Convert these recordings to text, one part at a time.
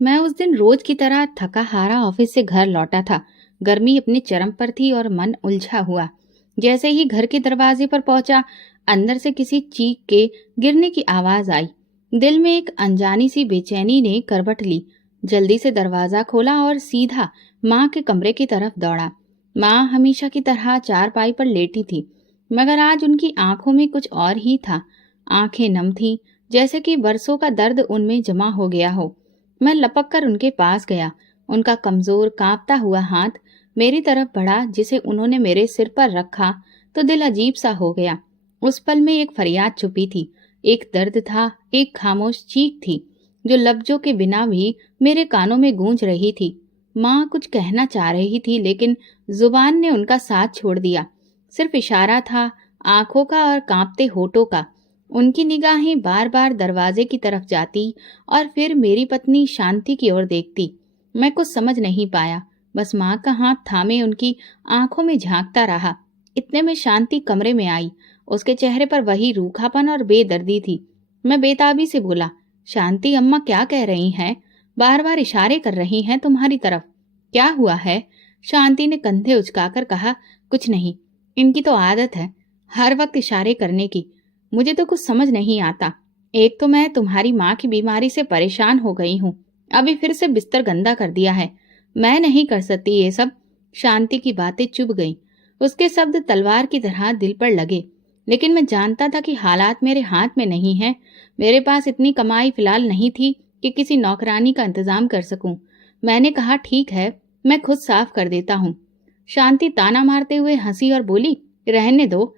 मैं उस दिन रोज की तरह थका हारा ऑफिस से घर लौटा था। गर्मी अपने चरम पर थी और मन उलझा हुआ। जैसे ही घर के दरवाजे पर पहुंचा, अंदर से किसी चीख के गिरने की आवाज आई। दिल में एक अनजानी सी बेचैनी ने करवट ली। जल्दी से दरवाजा खोला और सीधा माँ के कमरे की तरफ दौड़ा। माँ हमेशा की तरह चारपाई पर लेटी थी, मगर आज उनकी आंखों में कुछ और ही था। आंखें नम थीं, जैसे कि बरसों का दर्द उनमें जमा हो गया हो। मैं लपक कर उनके पास गया। उनका कमजोर कांपता हुआ हाथ मेरी तरफ बढ़ा, जिसे उन्होंने मेरे सिर पर रखा तो दिल अजीब सा हो गया। उस पल में एक फरियाद छुपी थी, एक दर्द था, एक खामोश चीख थी जो लफ्जों के बिना भी मेरे कानों में गूंज रही थी। माँ कुछ कहना चाह रही थी, लेकिन जुबान ने उनका साथ छोड़ दिया। सिर्फ इशारा था, आंखों का और कांपते होठों का। उनकी निगाहें बार बार दरवाजे की तरफ जाती और फिर मेरी पत्नी शांति की ओर देखती। मैं कुछ समझ नहीं पाया, बस माँ का हाथ थामे उनकी आंखों में झांकता रहा। इतने में शांति कमरे में आई। उसके चेहरे पर वही रूखापन और बेदर्दी थी। मैं बेताबी से बोला, शांति, अम्मा क्या कह रही हैं? बार बार इशारे कर रही हैं तुम्हारी तरफ। क्या हुआ है? शांति ने कंधे उचकाकर कहा, कुछ नहीं, इनकी तो आदत है हर वक्त इशारे करने की। मुझे तो कुछ समझ नहीं आता। एक तो मैं तुम्हारी माँ की बीमारी से परेशान हो गई हूँ, अभी फिर से बिस्तर गंदा कर दिया है। मैं नहीं कर सकती ये सब। शांति की बातें चुभ गईं। उसके शब्द तलवार की तरह दिल पर लगे। लेकिन मैं जानता था कि हालात मेरे हाथ में नहीं है। मेरे पास इतनी कमाई फिलहाल नहीं थी कि किसी नौकरानी का इंतजाम कर सकूं। मैंने कहा, ठीक है, मैं खुद साफ कर देता हूँ। शांति ताना मारते हुए हंसी और बोली, रहने दो,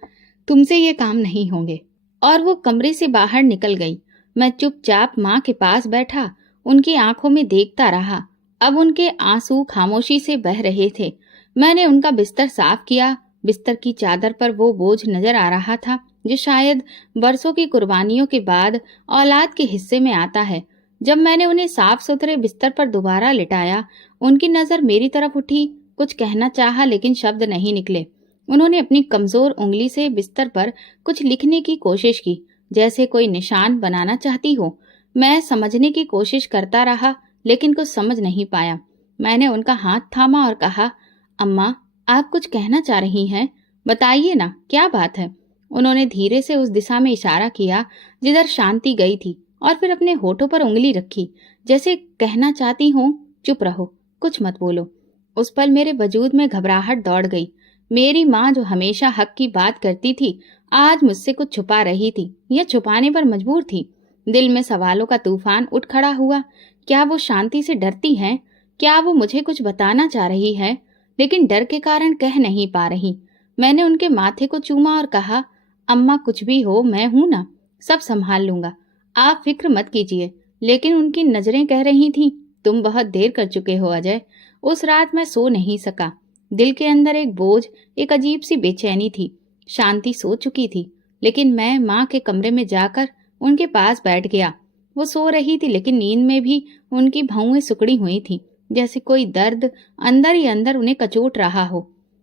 तुमसे ये काम नहीं होंगे। और वो कमरे से बाहर निकल गई। मैं चुपचाप माँ के पास बैठा, उनकी आंखों में देखता रहा। अब उनके आंसू खामोशी से बह रहे थे। मैंने उनका बिस्तर साफ किया। बिस्तर की चादर पर वो बोझ नजर आ रहा था जो शायद बरसों की कुर्बानियों के बाद औलाद के हिस्से में आता है। जब मैंने उन्हें साफ सुथरे बिस्तर पर दोबारा लिटाया, उनकी नजर मेरी तरफ उठी। कुछ कहना चाहा, लेकिन शब्द नहीं निकले। उन्होंने अपनी कमजोर उंगली से बिस्तर पर कुछ लिखने की कोशिश की, जैसे कोई निशान बनाना चाहती हो। मैं समझने की कोशिश करता रहा, लेकिन कुछ समझ नहीं पाया। मैंने उनका हाथ थामा और कहा, अम्मा, आप कुछ कहना चाह रही हैं? बताइए ना, क्या बात है? उन्होंने धीरे से उस दिशा में इशारा किया जिधर शांति गई थी, और फिर अपने होठों पर उंगली रखी, जैसे कहना चाहती हूँ, चुप रहो, कुछ मत बोलो। उस पल मेरे वजूद में घबराहट दौड़ गई। मेरी माँ जो हमेशा हक की बात करती थी, आज मुझसे कुछ छुपा रही थी, या छुपाने पर मजबूर थी। दिल में सवालों का तूफान उठ खड़ा हुआ। क्या वो शांति से डरती हैं? क्या वो मुझे कुछ बताना चाह रही है, लेकिन डर के कारण कह नहीं पा रही? मैंने उनके माथे को चूमा और कहा, अम्मा, कुछ भी हो, मैं हूं ना, सब संभाल लूंगा, आप फिक्र मत कीजिए। लेकिन उनकी नजरें कह रही थीं, तुम बहुत देर कर चुके हो अजय। उस रात मैं सो नहीं सका। दिल के अंदर एक बोझ, एक अजीब सी बेचैनी थी। शांति सो चुकी थी, लेकिन मैं माँ के कमरे में जाकर उनके पास बैठ गया। वो सो रही थी, लेकिन नींद में भी उनकी भौंहें सिकुड़ी हुई थी, जैसे कोई दर्द अंदर ही अंदर उन्हें कचोट रहा हो।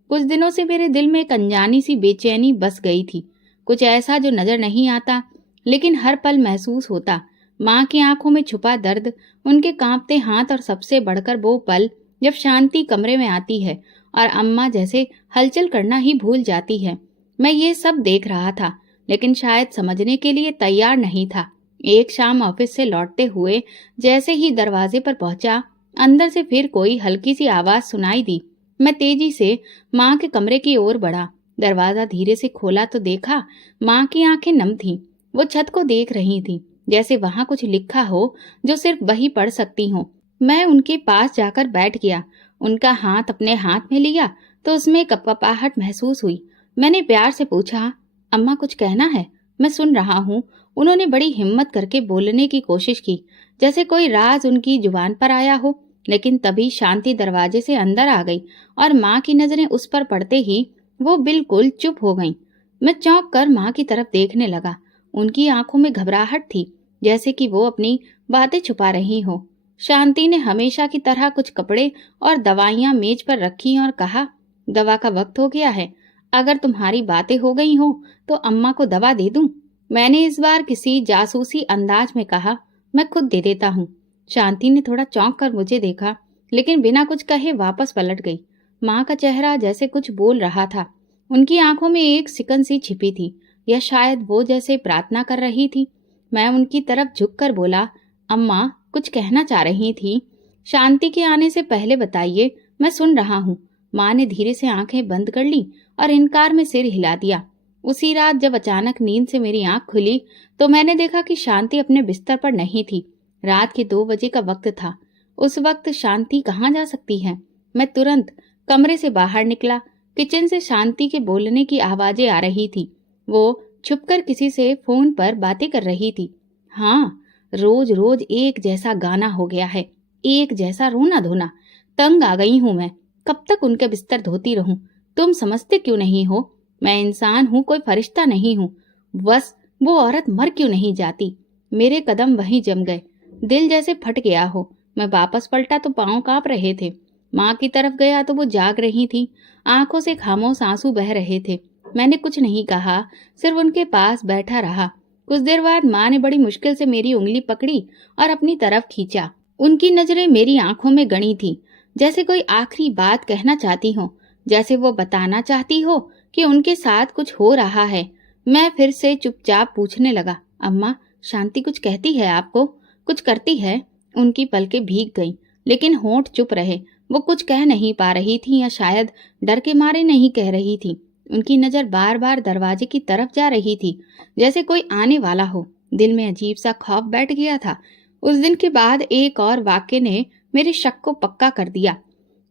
कुछ दिनों से मेरे दिल में एक अनजानी सी बेचैनी बस गई थी, कुछ ऐसा जो नजर नहीं आता, लेकिन हर पल महसूस होता। माँ की आंखों में छुपा दर्द, उनके कांपते हाथ, और सबसे बढ़कर वो पल जब शांति कमरे में आती है और अम्मा जैसे हलचल करना ही भूल जाती है। मैं ये सब देख रहा था, लेकिन शायद समझने के लिए तैयार नहीं था। एक शाम ऑफिस से लौटते हुए जैसे ही दरवाजे पर पहुंचा, अंदर से फिर कोई हल्की सी आवाज सुनाई दी। मैं तेजी से माँ के कमरे की ओर बढ़ा। दरवाजा धीरे से खोला तो देखा, माँ की आंखें नम थीं। वो छत को देख रही थी, जैसे वहां कुछ लिखा हो जो सिर्फ वही पढ़ सकती हो। मैं उनके पास जाकर बैठ गया। उनका हाथ अपने हाथ में लिया तो उसमें कपकपाहट महसूस हुई। मैंने प्यार से पूछा, अम्मा, कुछ कहना है? मैं सुन रहा हूँ। उन्होंने बड़ी हिम्मत करके बोलने की कोशिश की, जैसे कोई राज उनकी जुबान पर आया हो। लेकिन तभी शांति दरवाजे से अंदर आ गई, और माँ की नजरें उस पर पड़ते ही वो बिल्कुल चुप हो गईं। मैं चौंक कर माँ की तरफ देखने लगा। उनकी आंखों में घबराहट थी, जैसे कि वो अपनी बातें छुपा रही हो। शांति ने हमेशा की तरह कुछ कपड़े और दवाइयां मेज पर रखी और कहा, दवा का वक्त हो गया है। अगर तुम्हारी बातें हो गई हो तो अम्मा को दवा दे दूं? मैंने इस बार किसी जासूसी अंदाज में कहा, मैं खुद दे देता हूँ। शांति ने थोड़ा चौंक कर मुझे देखा, लेकिन बिना कुछ कहे वापस पलट गई। माँ का चेहरा जैसे कुछ बोल रहा था। उनकी आंखों में एक सिकन सी छिपी थी, या शायद वो जैसे प्रार्थना कर रही थी। मैं उनकी तरफ झुककर बोला, अम्मा कुछ कहना चाह रही थी? शांति के आने से पहले बताइए, मैं सुन रहा हूँ। माँ ने धीरे से आंखें बंद कर ली और इनकार में सिर हिला दिया। उसी रात जब अचानक नींद से मेरी आंख खुली तो मैंने देखा कि शांति अपने बिस्तर पर नहीं थी। रात के 2 बजे का वक्त था। उस वक्त शांति कहाँ जा सकती है? मैं तुरंत कमरे से बाहर निकला। किचन से शांति के बोलने की आवाजें आ रही थी। वो छुपकर किसी से फोन पर बातें कर रही थी। हाँ, रोज रोज एक जैसा गाना हो गया है, एक जैसा रोना धोना। तंग आ गई हूं मैं। कब तक उनके बिस्तर धोती रहूं? तुम समझते क्यों नहीं हो? मैं इंसान हूं, कोई फरिश्ता नहीं हूं। बस वो औरत मर क्यों नहीं जाती? मेरे कदम वहीं जम गए। दिल जैसे फट गया हो। मैं वापस पलटा तो पांव कांप रहे थे। माँ की तरफ गया तो वो जाग रही थी। आंखों से खामोश आंसू बह रहे थे। मैंने कुछ नहीं कहा, सिर्फ उनके पास बैठा रहा। कुछ देर बाद माँ ने बड़ी मुश्किल से मेरी उंगली पकड़ी और अपनी तरफ खींचा। उनकी नजरें मेरी आंखों में गड़ी थी, जैसे कोई आखिरी बात कहना चाहती हो, जैसे वो बताना चाहती हो कि उनके साथ कुछ हो रहा है। मैं फिर से चुपचाप पूछने लगा, अम्मा शांति कुछ कहती है आपको? कुछ करती है? उनकी पलकें भीग गईं, लेकिन होंठ चुप रहे। वो कुछ कह नहीं पा रही थी, या शायद डर के मारे नहीं कह रही थी। उनकी नजर बार बार दरवाजे की तरफ जा रही थी, जैसे कोई आने वाला हो। दिल में अजीब सा खौफ बैठ गया था। उस दिन के बाद एक और वाक्य ने मेरे शक को पक्का कर दिया।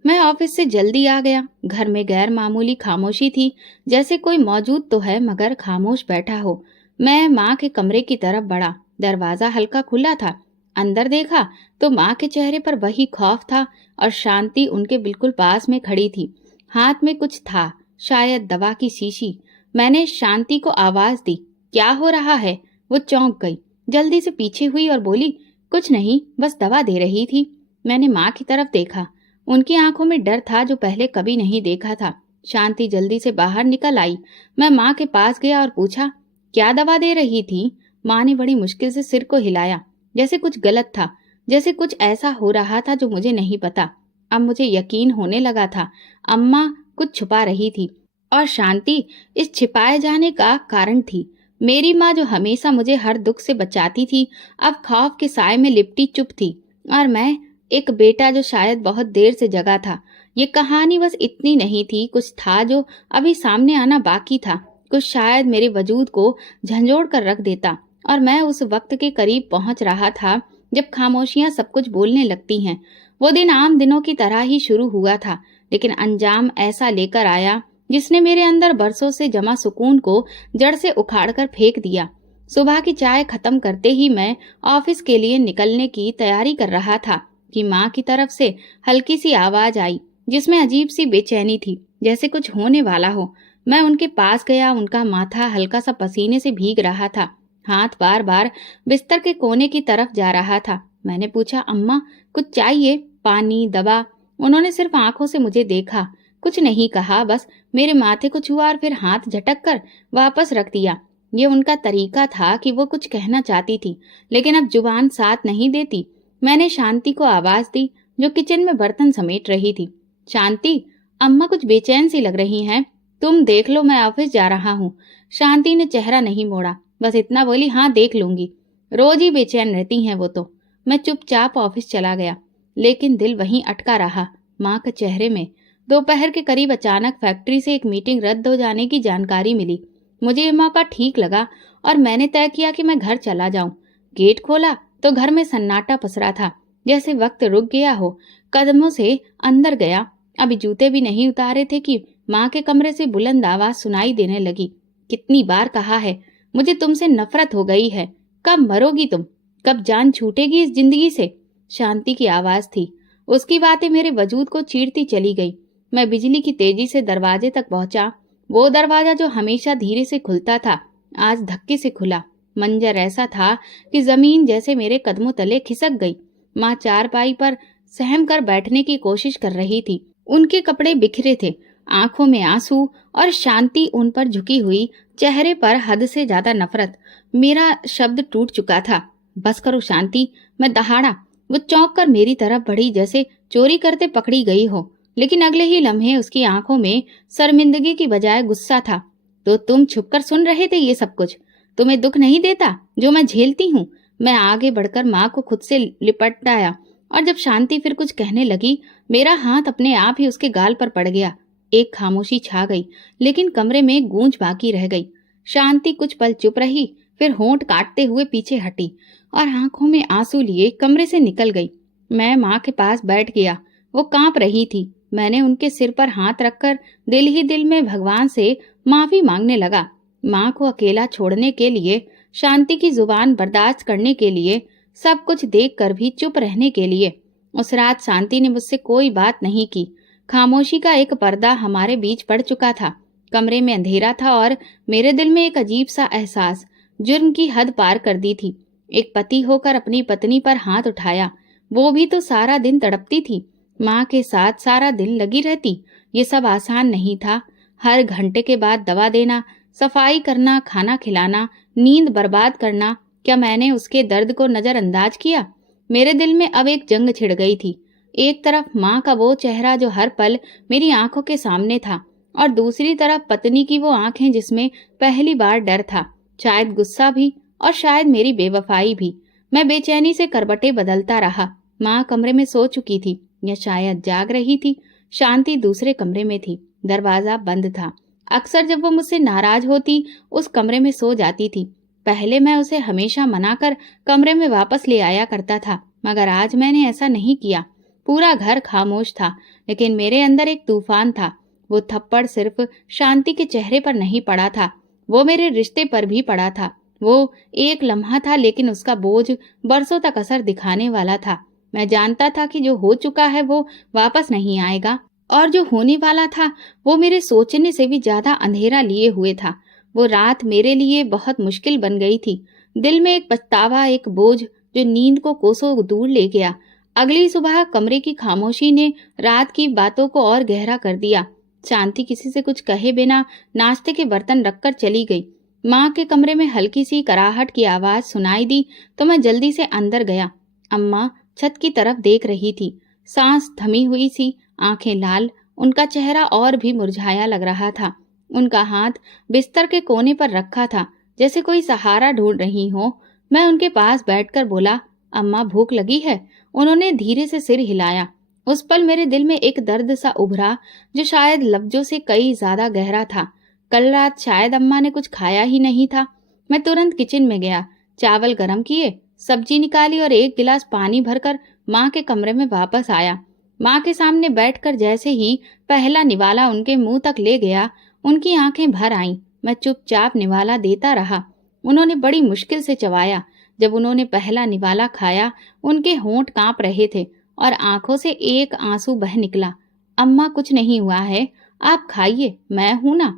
मैं ऑफिस से जल्दी आ गया। घर में गैर मामूली खामोशी थी, जैसे कोई मौजूद तो है मगर खामोश बैठा हो। मैं माँ के कमरे की तरफ बढ़ा। दरवाजा हल्का खुला था। अंदर देखा तो माँ के चेहरे पर वही खौफ था और शांति उनके बिल्कुल पास में खड़ी थी। हाथ में कुछ था, शायद दवा की शीशी। मैंने शांति को आवाज दी, क्या हो रहा है? वो चौंक गई, जल्दी से पीछे हुई और बोली, कुछ नहीं, बस दवा दे रही थी। मैंने माँ की तरफ देखा। उनकी आंखों में डर था जो पहले कभी नहीं देखा था। शांति जल्दी से बाहर निकल आई। मैं माँ के पास गया और पूछा, क्या दवा दे रही थी? माँ ने बड़ी मुश्किल से सिर को हिलाया, जैसे कुछ गलत था, जैसे कुछ ऐसा हो रहा था जो मुझे नहीं पता। अब मुझे यकीन होने लगा था, अम्मा कुछ छुपा रही थी और शांति इस छिपाए जाने का कारण थी। मेरी माँ जो हमेशा मुझे हर दुख से बचाती थी, अब खौफ के साए में लिपटी चुप थी, और मैं एक बेटा जो शायद बहुत देर से जगा था। ये कहानी बस इतनी नहीं थी, कुछ था जो अभी सामने आना बाकी था, कुछ शायद मेरे वजूद को झंझोड़ कर रख देता। और मैं उस वक्त के करीब पहुंच रहा था जब खामोशियां सब कुछ बोलने लगती हैं। वो दिन आम दिनों की तरह ही शुरू हुआ था, लेकिन अंजाम ऐसा लेकर आया जिसने मेरे अंदर बरसों से जमा सुकून को जड़ से उखाड़ कर फेंक दिया। सुबह की चाय खत्म करते ही मैं ऑफिस के लिए निकलने की तैयारी कर रहा था कि माँ की तरफ से हल्की सी आवाज आई, जिसमें अजीब सी बेचैनी थी, जैसे कुछ होने वाला हो। मैं उनके पास गया। उनका माथा हल्का सा पसीने से भीग रहा था। हाथ बार बार बिस्तर के कोने की तरफ जा रहा था। मैंने पूछा, अम्मा कुछ चाहिए? पानी, दवा? उन्होंने सिर्फ आंखों से मुझे देखा, कुछ नहीं कहा, बस मेरे माथे को छुआ और फिर हाथ झटक कर वापस रख दिया। ये उनका तरीका था कि वो कुछ कहना चाहती थी, लेकिन अब जुबान साथ नहीं देती। मैंने शांति को आवाज दी, जो किचन में बर्तन समेट रही थी। शांति, अम्मा कुछ बेचैन सी लग रही हैं। तुम देख लो, मैं ऑफिस जा रहा हूँ। शांति ने चेहरा नहीं मोड़ा, बस इतना बोली, हाँ देख लूंगी। रोज ही बेचैन रहती हैं वो तो। मैं चुपचाप ऑफिस चला गया, लेकिन दिल वहीं अटका रहा, माँ के चेहरे में। दोपहर के करीब अचानक फैक्ट्री से एक मीटिंग रद्द हो जाने की जानकारी मिली। मुझे ये मौका ठीक लगा और मैंने तय किया कि मैं घर चला जाऊं। गेट खोला तो घर में सन्नाटा पसरा था, जैसे वक्त रुक गया हो। कदमों से अंदर गया। अभी जूते भी नहीं उतारे थे कि माँ के कमरे से बुलंद आवाज सुनाई देने लगी, कितनी बार कहा है, मुझे तुमसे नफरत हो गई है। कब मरोगी तुम? कब जान छूटेगी इस जिंदगी से? शांति की आवाज थी। उसकी बातें मेरे वजूद को चीरती चली गई। मैं बिजली की तेजी से दरवाजे तक पहुंचा। वो दरवाजा जो हमेशा धीरे से खुलता था, आज धक्के से खुला। मंजर ऐसा था कि जमीन जैसे मेरे कदमों तले खिसक गई। माँ चारपाई पर सहम कर बैठने की कोशिश कर रही थी। उनके कपड़े बिखरे थे, आंखों में आंसू, और शांति उन पर झुकी हुई, चेहरे पर हद से ज्यादा नफरत। मेरा शब्द टूट चुका था। बस करो शांति, मैं दहाड़ा। वो चौंक कर मेरी तरफ बढ़ी, जैसे चोरी करते पकड़ी गई हो, लेकिन अगले ही लम्हे उसकी आंखों में शर्मिंदगी की बजाय गुस्सा था। तो तुम छुपकर सुन रहे थे ये सब कुछ? तुम्हें दुख नहीं देता जो मैं झेलती हूँ? मैं आगे बढ़कर माँ को खुद से लिपट आया, और जब शांति फिर कुछ कहने लगी, मेरा हाथ अपने आप ही उसके गाल पर पड़ गया। एक खामोशी छा गई, लेकिन कमरे में गूंज बाकी रह गई। शांति कुछ पल चुप रही, फिर होंठ काटते हुए पीछे हटी और आंखों में आंसू लिए कमरे से निकल गई। मैं माँ के पास बैठ गया। वो कांप रही थी। मैंने उनके सिर पर हाथ रखकर दिल ही दिल में भगवान से माफी मांगने लगा। माँ को अकेला छोड़ने के लिए, शांति की जुबान बर्दाश्त करने के लिए, सब कुछ देखकर भी चुप रहने के लिए। उस रात शांति ने मुझसे कोई बात नहीं की। खामोशी का एक पर्दा हमारे बीच पड़ चुका था। कमरे में अंधेरा था और मेरे दिल में एक अजीब सा एहसास जुर्म की हद पार कर दी थी। एक पति होकर अपनी पत्नी पर हाथ उठाया, वो भी तो सारा दिन तड़पती थी, माँ के साथ सारा दिन लगी रहती। ये सब आसान नहीं था। हर घंटे के बाद दवा देना, सफाई करना, खाना खिलाना, नींद बर्बाद करना। क्या मैंने उसके दर्द को नजरअंदाज किया? मेरे दिल में अब एक जंग छिड़ गई थी। एक तरफ माँ का वो चेहरा जो हर पल मेरी आंखों के सामने था, और दूसरी तरफ पत्नी की वो आंखें जिसमें पहली बार डर था, शायद गुस्सा भी और शायद मेरी बेवफाई भी। मैं बेचैनी से करवटें बदलता रहा। माँ कमरे में सो चुकी थी या शायद जाग रही थी। शांति दूसरे कमरे में थी। दरवाजा बंद था। अक्सर जब वो मुझसे नाराज होती, उस कमरे में सो जाती थी। पहले मैं उसे हमेशा मनाकर कमरे में वापस ले आया करता था, मगर आज मैंने ऐसा नहीं किया। पूरा घर खामोश था, लेकिन मेरे अंदर एक तूफान था। वो थप्पड़ सिर्फ शांति के चेहरे पर नहीं पड़ा था, वो मेरे रिश्ते पर भी पड़ा था। वो एक लम्हा था, लेकिन उसका बोझ बरसों तक असर दिखाने वाला था। मैं जानता था कि जो हो चुका है वो वापस नहीं आएगा, और जो होने वाला था वो मेरे सोचने से भी ज्यादा अंधेरा लिए हुए था। वो रात मेरे लिए बहुत मुश्किल बन गई थी। दिल में एक पछतावा, एक बोझ जो नींद को कोसों दूर ले गया। अगली सुबह कमरे की खामोशी ने रात की बातों को और गहरा कर दिया। शांति किसी से कुछ कहे बिना नाश्ते के बर्तन रखकर चली गई। माँ के कमरे में हल्की सी कराहट की आवाज सुनाई दी तो मैं जल्दी से अंदर गया। अम्मा छत की तरफ देख रही थी, सांस थमी हुई सी, आंखें लाल। उनका चेहरा और भी मुरझाया लग रहा था। उनका हाथ बिस्तर के कोने पर रखा था, जैसे कोई सहारा ढूंढ रही हो। मैं उनके पास बैठकर बोला, अम्मा भूख लगी है? उन्होंने धीरे से सिर हिलाया। उस पल मेरे दिल में एक दर्द सा उभरा, जो शायद लफ्जों से कई ज्यादा गहरा था। कल रात शायद अम्मा ने कुछ खाया ही नहीं था। मैं तुरंत किचन में गया, चावल गरम किए, सब्जी निकाली और एक गिलास पानी भरकर माँ के कमरे में वापस आया। माँ के सामने बैठकर जैसे ही पहला निवाला उनके मुंह तक ले गया, उनकी आंखें भर आईं। मैं चुपचाप निवाला देता रहा। उन्होंने बड़ी मुश्किल से चबाया। जब उन्होंने पहला निवाला खाया, उनके होंठ कांप रहे थे और आंखों से एक आंसू बह निकला। अम्मा कुछ नहीं हुआ है, आप खाइए, मैं हूं ना।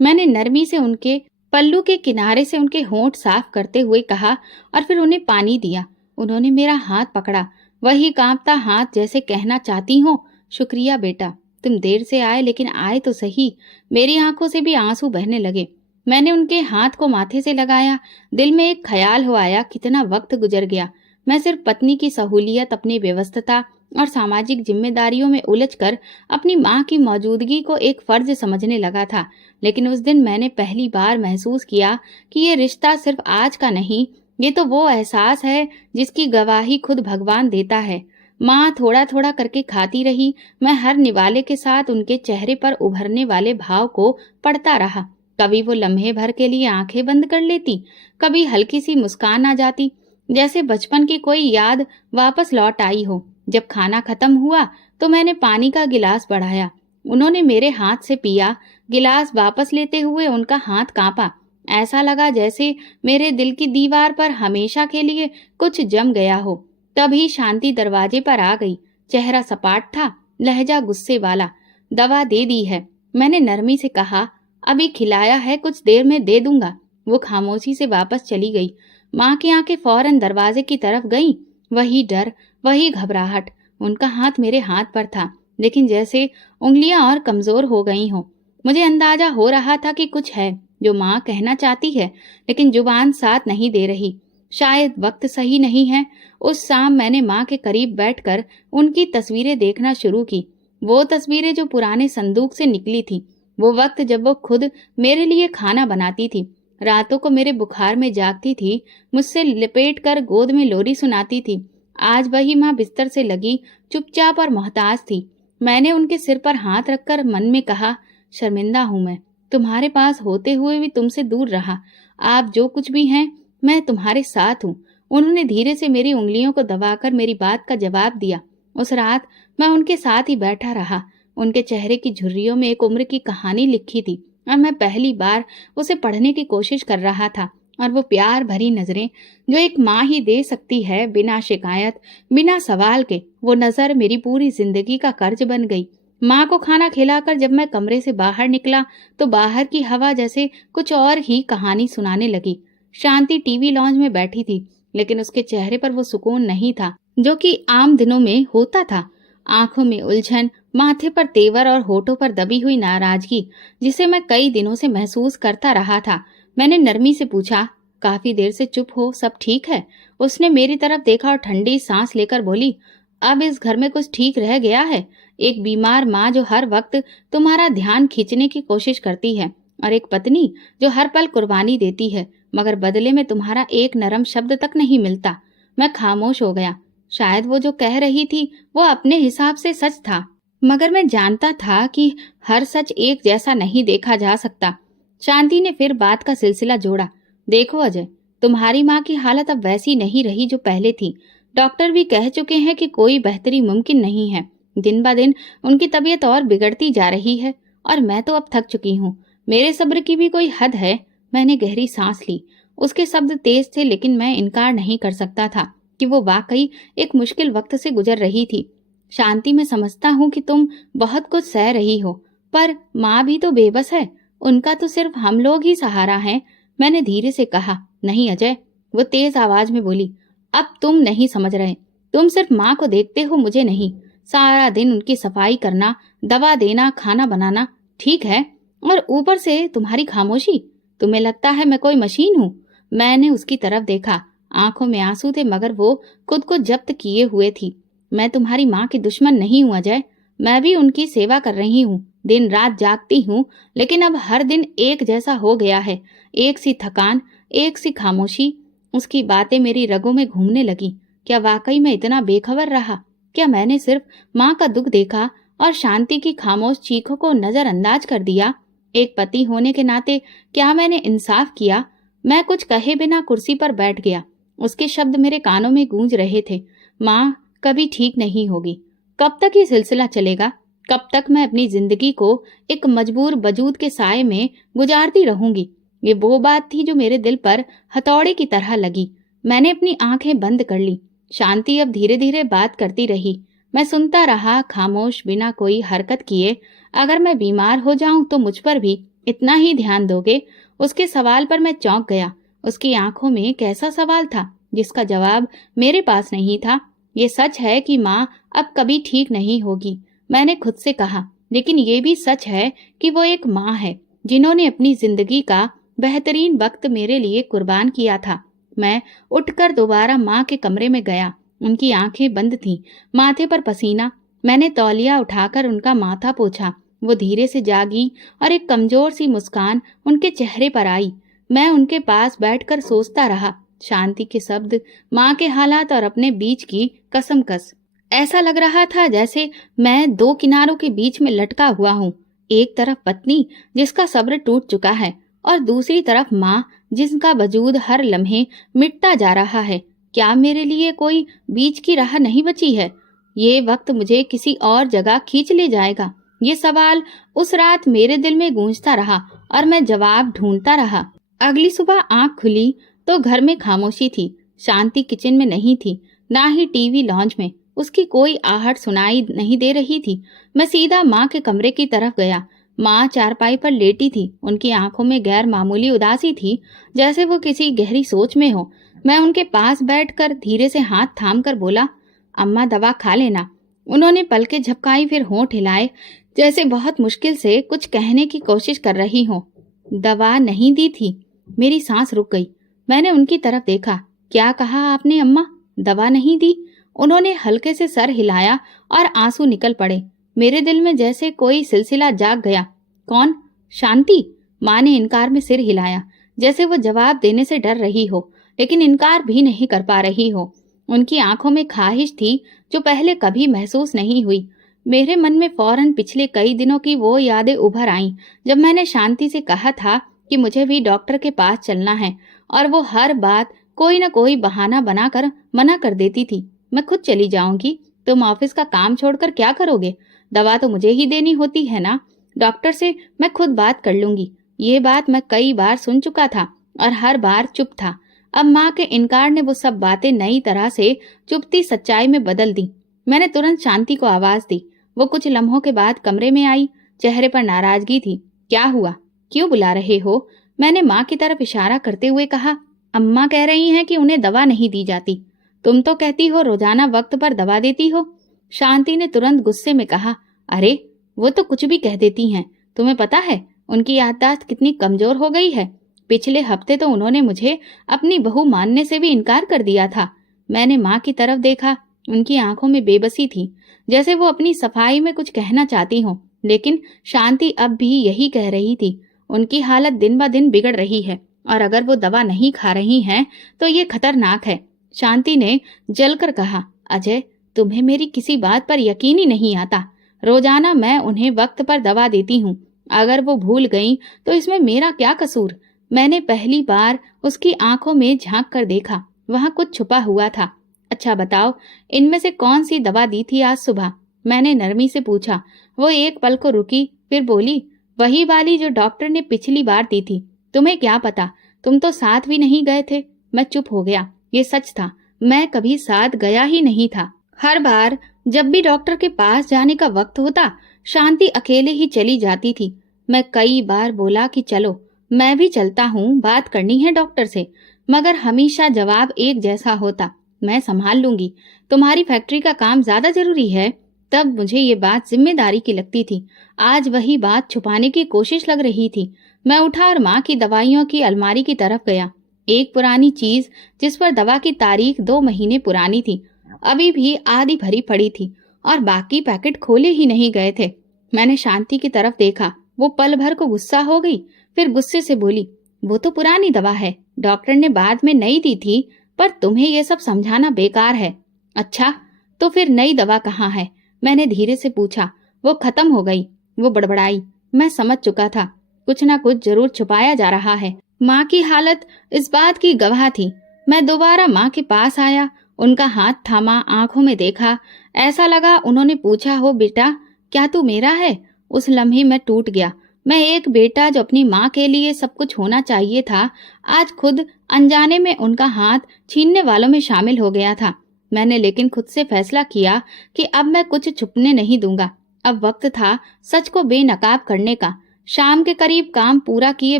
मैंने नरमी से उनके पल्लू के किनारे से उनके होंठ साफ करते हुए कहा, और फिर उन्हें पानी दिया। उन्होंने मेरा हाथ पकड़ा, वही कांपता हाथ, जैसे कहना चाहती हो, शुक्रिया बेटा, तुम देर से आए लेकिन आए तो सही। मेरी आंखों से भी आंसू बहने लगे। मैंने उनके हाथ को माथे से लगाया। दिल में एक ख्याल हो आया, कितना वक्त गुजर गया। मैं सिर्फ पत्नी की सहूलियत, अपनी व्यस्तता और सामाजिक जिम्मेदारियों में उलझकर अपनी माँ की मौजूदगी को एक फर्ज समझने लगा था। लेकिन उस दिन मैंने पहली बार महसूस किया कि ये रिश्ता सिर्फ आज का नहीं, ये तो वो एहसास है जिसकी गवाही खुद भगवान देता है। माँ थोड़ा थोड़ा करके खाती रही। मैं हर निवाले के साथ उनके चेहरे पर उभरने वाले भाव को पढ़ता रहा। कभी वो लम्हे भर के लिए आंखें बंद कर लेती, कभी हल्की सी मुस्कान आ जाती, जैसे बचपन की कोई याद वापस लौट आई हो। जब खाना खत्म हुआ तो मैंने पानी का गिलास बढ़ाया। उन्होंने मेरे हाथ से पिया। गिलास वापस लेते हुए उनका हाथ कांपा। ऐसा लगा जैसे मेरे दिल की दीवार पर हमेशा के लिए कुछ जम गया हो। तभी शांति दरवाजे पर आ गई। चेहरा सपाट था, लहजा गुस्से वाला। दवा दे दी है, मैंने नरमी से कहा। अभी खिलाया है, कुछ देर में दे दूंगा। वो खामोशी से वापस चली गई। माँ की आंखें फौरन दरवाजे की तरफ गईं। वही डर, वही घबराहट। उनका हाथ मेरे हाथ पर था, लेकिन जैसे उंगलियां और कमजोर हो गई हों। मुझे अंदाजा हो रहा था कि कुछ है जो माँ कहना चाहती है, लेकिन जुबान साथ नहीं दे रही। शायद वक्त सही नहीं है। उस शाम मैंने माँ के करीब बैठकर उनकी तस्वीरें देखना शुरू की। वो तस्वीरें जो पुराने संदूक से निकली थी। वो वक्त जब वो खुद मेरे लिए खाना बनाती थी, रातों को मेरे बुखार में जागती थी, मुझसे लिपेट कर गोद में लोरी सुनाती थी। आज वही माँ बिस्तर से लगी, चुपचाप और मोहताज थी। मैंने उनके सिर पर हाथ रखकर मन में कहा, शर्मिंदा हूं मैं, तुम्हारे पास होते हुए भी तुमसे दूर रहा। आप जो कुछ भी हैं, मैं तुम्हारे साथ हूँ। उन्होंने धीरे से मेरी उंगलियों को दबाकर मेरी बात का जवाब दिया। उस रात मैं उनके साथ ही बैठा रहा। उनके चेहरे की झुर्रियों में एक उम्र की कहानी लिखी थी और मैं पहली बार उसे पढ़ने की कोशिश कर रहा था। और वो प्यार भरी नजरें जो एक माँ ही दे सकती है, बिना शिकायत, बिना सवाल के, वो नजर मेरी पूरी जिंदगी का कर्ज बन गई। माँ को खाना खिलाकर जब मैं कमरे से बाहर निकला तो बाहर की हवा जैसे कुछ और ही कहानी सुनाने लगी। शांति टीवी लॉन्च में बैठी थी, लेकिन उसके चेहरे पर वो सुकून नहीं था जो कि आम दिनों में होता था। आंखों में उलझन, माथे पर तेवर और होठों पर दबी हुई नाराजगी, जिसे मैं कई दिनों से महसूस करता रहा था। मैंने नरमी से पूछा, काफी देर से चुप हो, सब ठीक है? उसने मेरी तरफ देखा और ठंडी सांस लेकर बोली, अब इस घर में कुछ ठीक रह गया है? एक बीमार माँ जो हर वक्त तुम्हारा ध्यान खींचने की कोशिश करती है, और एक पत्नी जो हर पल कुर्बानी देती है, मगर बदले में तुम्हारा एक नरम शब्द तक नहीं मिलता। मैं खामोश हो गया। शायद वो जो कह रही थी वो अपने हिसाब से सच था, मगर मैं जानता था कि हर सच एक जैसा नहीं देखा जा सकता। शांति ने फिर बात का सिलसिला जोड़ा, देखो अजय, तुम्हारी माँ की हालत अब वैसी नहीं रही जो पहले थी। डॉक्टर भी कह चुके हैं कि कोई बेहतरी मुमकिन नहीं है। दिन ब दिन उनकी तबीयत और बिगड़ती जा रही है, और मैं तो अब थक चुकी हूँ। मेरे सब्र की भी कोई हद है। मैंने गहरी सांस ली। उसके शब्द तेज थे, लेकिन मैं इनकार नहीं कर सकता था कि वो वाकई एक मुश्किल वक्त से गुजर रही थी। शांति, मैं समझता हूँ कि तुम बहुत कुछ सह रही हो, पर माँ भी तो बेबस है। उनका तो सिर्फ हम लोग ही सहारा हैं। मैंने धीरे से कहा, नहीं अजय, वो तेज आवाज में बोली, अब तुम नहीं समझ रहे। तुम सिर्फ माँ को देखते हो, मुझे नहीं। सारा दिन उनकी सफाई करना, दवा देना, खाना बनाना, ठीक है, और ऊपर से तुम्हारी खामोशी। तुम्हें लगता है मैं कोई मशीन हूँ? मैंने उसकी तरफ देखा। आंखों में आंसू थे, मगर वो खुद को जब्त किए हुए थी। मैं तुम्हारी माँ की दुश्मन नहीं हूँ अजय। मैं भी उनकी सेवा कर रही हूँ, दिन रात जागती हूँ, लेकिन अब हर दिन एक जैसा हो गया है। एक सी थकान, एक सी खामोशी। उसकी बातें मेरी रगों में घूमने लगी। क्या वाकई मैं इतना बेखबर रहा? क्या मैंने सिर्फ माँ का दुख देखा और शांति की खामोश चीखों को नजरअंदाज कर दिया? एक पति होने के नाते क्या मैंने इंसाफ किया? मैं कुछ कहे बिना कुर्सी पर बैठ गया। उसके शब्द मेरे कानों में गूंज रहे थे, माँ कभी ठीक नहीं होगी। कब तक ये सिलसिला चलेगा? कब तक मैं अपनी जिंदगी को एक मजबूर वजूद के साए में गुजारती रहूंगी? ये वो बात थी जो मेरे दिल पर हथौड़े की तरह लगी। मैंने अपनी आंखें बंद कर ली। शांति अब धीरे धीरे बात करती रही। मैं सुनता रहा, खामोश, बिना कोई हरकत किए। अगर मैं बीमार हो जाऊं तो मुझ पर भी इतना ही ध्यान दोगे? उसके सवाल पर मैं चौंक गया। उसकी आंखों में कैसा सवाल था जिसका जवाब मेरे पास नहीं था। ये सच है कि माँ अब कभी ठीक नहीं होगी, मैंने खुद से कहा, लेकिन ये भी सच है कि वो एक माँ है जिन्होंने अपनी जिंदगी का बेहतरीन वक्त मेरे लिए कुर्बान किया था। मैं उठकर दोबारा माँ के कमरे में गया। उनकी आंखें बंद थीं, माथे पर पसीना। मैंने तौलिया उठाकर उनका माथा पोंछा। वो धीरे से जागी और एक कमजोर सी मुस्कान उनके चेहरे पर आई। मैं उनके पास बैठकर सोचता रहा, शांति के शब्द, माँ के हालात और अपने बीच की कसमकस। ऐसा लग रहा था जैसे मैं दो किनारों के बीच में लटका हुआ हूँ। एक तरफ पत्नी जिसका सब्र टूट चुका है, और दूसरी तरफ माँ जिसका वजूद हर लम्हे मिटता जा रहा है। क्या मेरे लिए कोई बीच की राह नहीं बची है? ये वक्त मुझे किसी और जगह खींच ले जाएगा? ये सवाल उस रात मेरे दिल में गूंजता रहा और मैं जवाब ढूंढता रहा। अगली सुबह आंख खुली तो घर में खामोशी थी। शांति किचन में नहीं थी, ना ही टीवी लॉन्च में। उसकी कोई आहट सुनाई नहीं दे रही थी। मैं सीधा माँ के कमरे की तरफ गया। माँ चारपाई पर लेटी थी। उनकी आंखों में गैर मामूली उदासी थी, जैसे वो किसी गहरी सोच में हो। मैं उनके पास बैठकर धीरे से हाथ थाम कर बोला, अम्मा दवा खा लेना। उन्होंने पलकें झपकाई, फिर होंठ हिलाए, जैसे बहुत मुश्किल से कुछ कहने की कोशिश कर रही हो। दवा नहीं दी थी। मेरी सांस रुक गई। मैंने उनकी तरफ देखा। क्या कहा आपने अम्मा? दवा नहीं दी? उन्होंने हल्के से सर हिलाया और आंसू निकल पड़े। मेरे दिल में जैसे कोई सिलसिला जाग गया। कौन? शांति? माँ ने इनकार में सिर हिलाया, जैसे वो जवाब देने से डर रही हो, लेकिन इनकार भी नहीं कर पा रही हो। उनकी आंखों में ख्वाहिश थी जो पहले कभी महसूस नहीं हुई। मेरे मन में फौरन पिछले कई दिनों की वो यादें उभर आईं जब मैंने शांति से कहा था कि मुझे भी डॉक्टर के पास चलना है, और वो हर बात कोई न कोई बहाना बनाकर मना कर देती थी। मैं खुद चली जाऊंगी, तुम ऑफिस का काम छोड़कर क्या करोगे? दवा तो मुझे ही देनी होती है ना, डॉक्टर से मैं खुद बात कर लूंगी। ये बात मैं कई बार सुन चुका था और हर बार चुप था। अब माँ के इनकार ने वो सब बातें नई तरह से चुपती सच्चाई में बदल दी। मैंने तुरंत शांति को आवाज दी। वो कुछ लम्हों के बाद कमरे में आई। चेहरे पर नाराजगी थी। क्या हुआ? क्यों बुला रहे हो? मैंने माँ की तरफ इशारा करते हुए कहा। अम्मा कह रही हैं कि उन्हें दवा नहीं दी जाती। तुम तो कहती हो रोजाना वक्त पर दवा देती हो। शांति ने तुरंत गुस्से में कहा। अरे वो तो कुछ भी कह देती हैं। तुम्हें पता है उनकी याददाश्त कितनी कमजोर हो गई है। पिछले हफ्ते तो उन्होंने मुझे अपनी बहू मानने से भी इनकार कर दिया था। मैंने माँ की तरफ देखा। उनकी आंखों में बेबसी थी, जैसे वो अपनी सफाई में कुछ कहना चाहती हो, लेकिन शांति अब भी यही कह रही थी। उनकी हालत दिन ब दिन बिगड़ रही है, और अगर वो दवा नहीं खा रही हैं तो ये खतरनाक है। शांति ने जलकर कहा। अजय, तुम्हें मेरी किसी बात पर यकीन ही नहीं आता। रोजाना मैं उन्हें वक्त पर दवा देती हूँ। अगर वो भूल गईं तो इसमें मेरा क्या कसूर? मैंने पहली बार उसकी आंखों में झांक कर देखा। वहां कुछ छुपा हुआ था। अच्छा बताओ, इनमें से कौन सी दवा दी थी आज सुबह? मैंने नरमी से पूछा। वो एक पल को रुकी, फिर बोली, वही वाली जो डॉक्टर ने पिछली बार दी थी। तुम्हें क्या पता? तुम तो साथ भी नहीं गए थे। मैं चुप हो गया। ये सच था, मैं कभी साथ गया ही नहीं था। हर बार जब भी डॉक्टर के पास जाने का वक्त होता, शांति अकेले ही चली जाती थी। मैं कई बार बोला कि चलो, मैं भी चलता हूँ, बात करनी है डॉक्टर से, मगर हमेशा जवाब एक जैसा होता, मैं संभाल लूंगी, तुम्हारी फैक्ट्री का काम ज्यादा जरूरी है। तब मुझे ये बात जिम्मेदारी की लगती थी। आज वही बात छुपाने की कोशिश लग रही थी। मैं उठा और माँ की दवाइयों की अलमारी की तरफ गया। एक पुरानी चीज जिस पर दवा की तारीख 2 महीने पुरानी थी, अभी भी आधी भरी पड़ी थी और बाकी पैकेट खोले ही नहीं गए थे। मैंने शांति की तरफ देखा। वो पल भर को गुस्सा हो गई, फिर गुस्से से बोली, वो तो पुरानी दवा है, डॉक्टर ने बाद में नई दी थी, पर तुम्हें ये सब समझाना बेकार है। अच्छा, तो फिर नई दवा कहाँ है? मैंने धीरे से पूछा। वो खत्म हो गई, वो बड़बड़ाई। मैं समझ चुका था, कुछ ना कुछ जरूर छुपाया जा रहा है। माँ की हालत इस बात की गवाह थी। मैं दोबारा माँ के पास आया, उनका हाथ थामा, आंखों में देखा। ऐसा लगा उन्होंने पूछा हो, बेटा क्या तू मेरा है? उस लम्हे मैं टूट गया। मैं एक बेटा जो अपनी माँ के लिए सब कुछ होना चाहिए था, आज खुद अनजाने में उनका हाथ छीनने वालों में शामिल हो गया था। मैंने लेकिन खुद से फैसला किया कि अब मैं कुछ छुपने नहीं दूंगा। अब वक्त था सच को बेनकाब करने का। शाम के करीब काम पूरा किए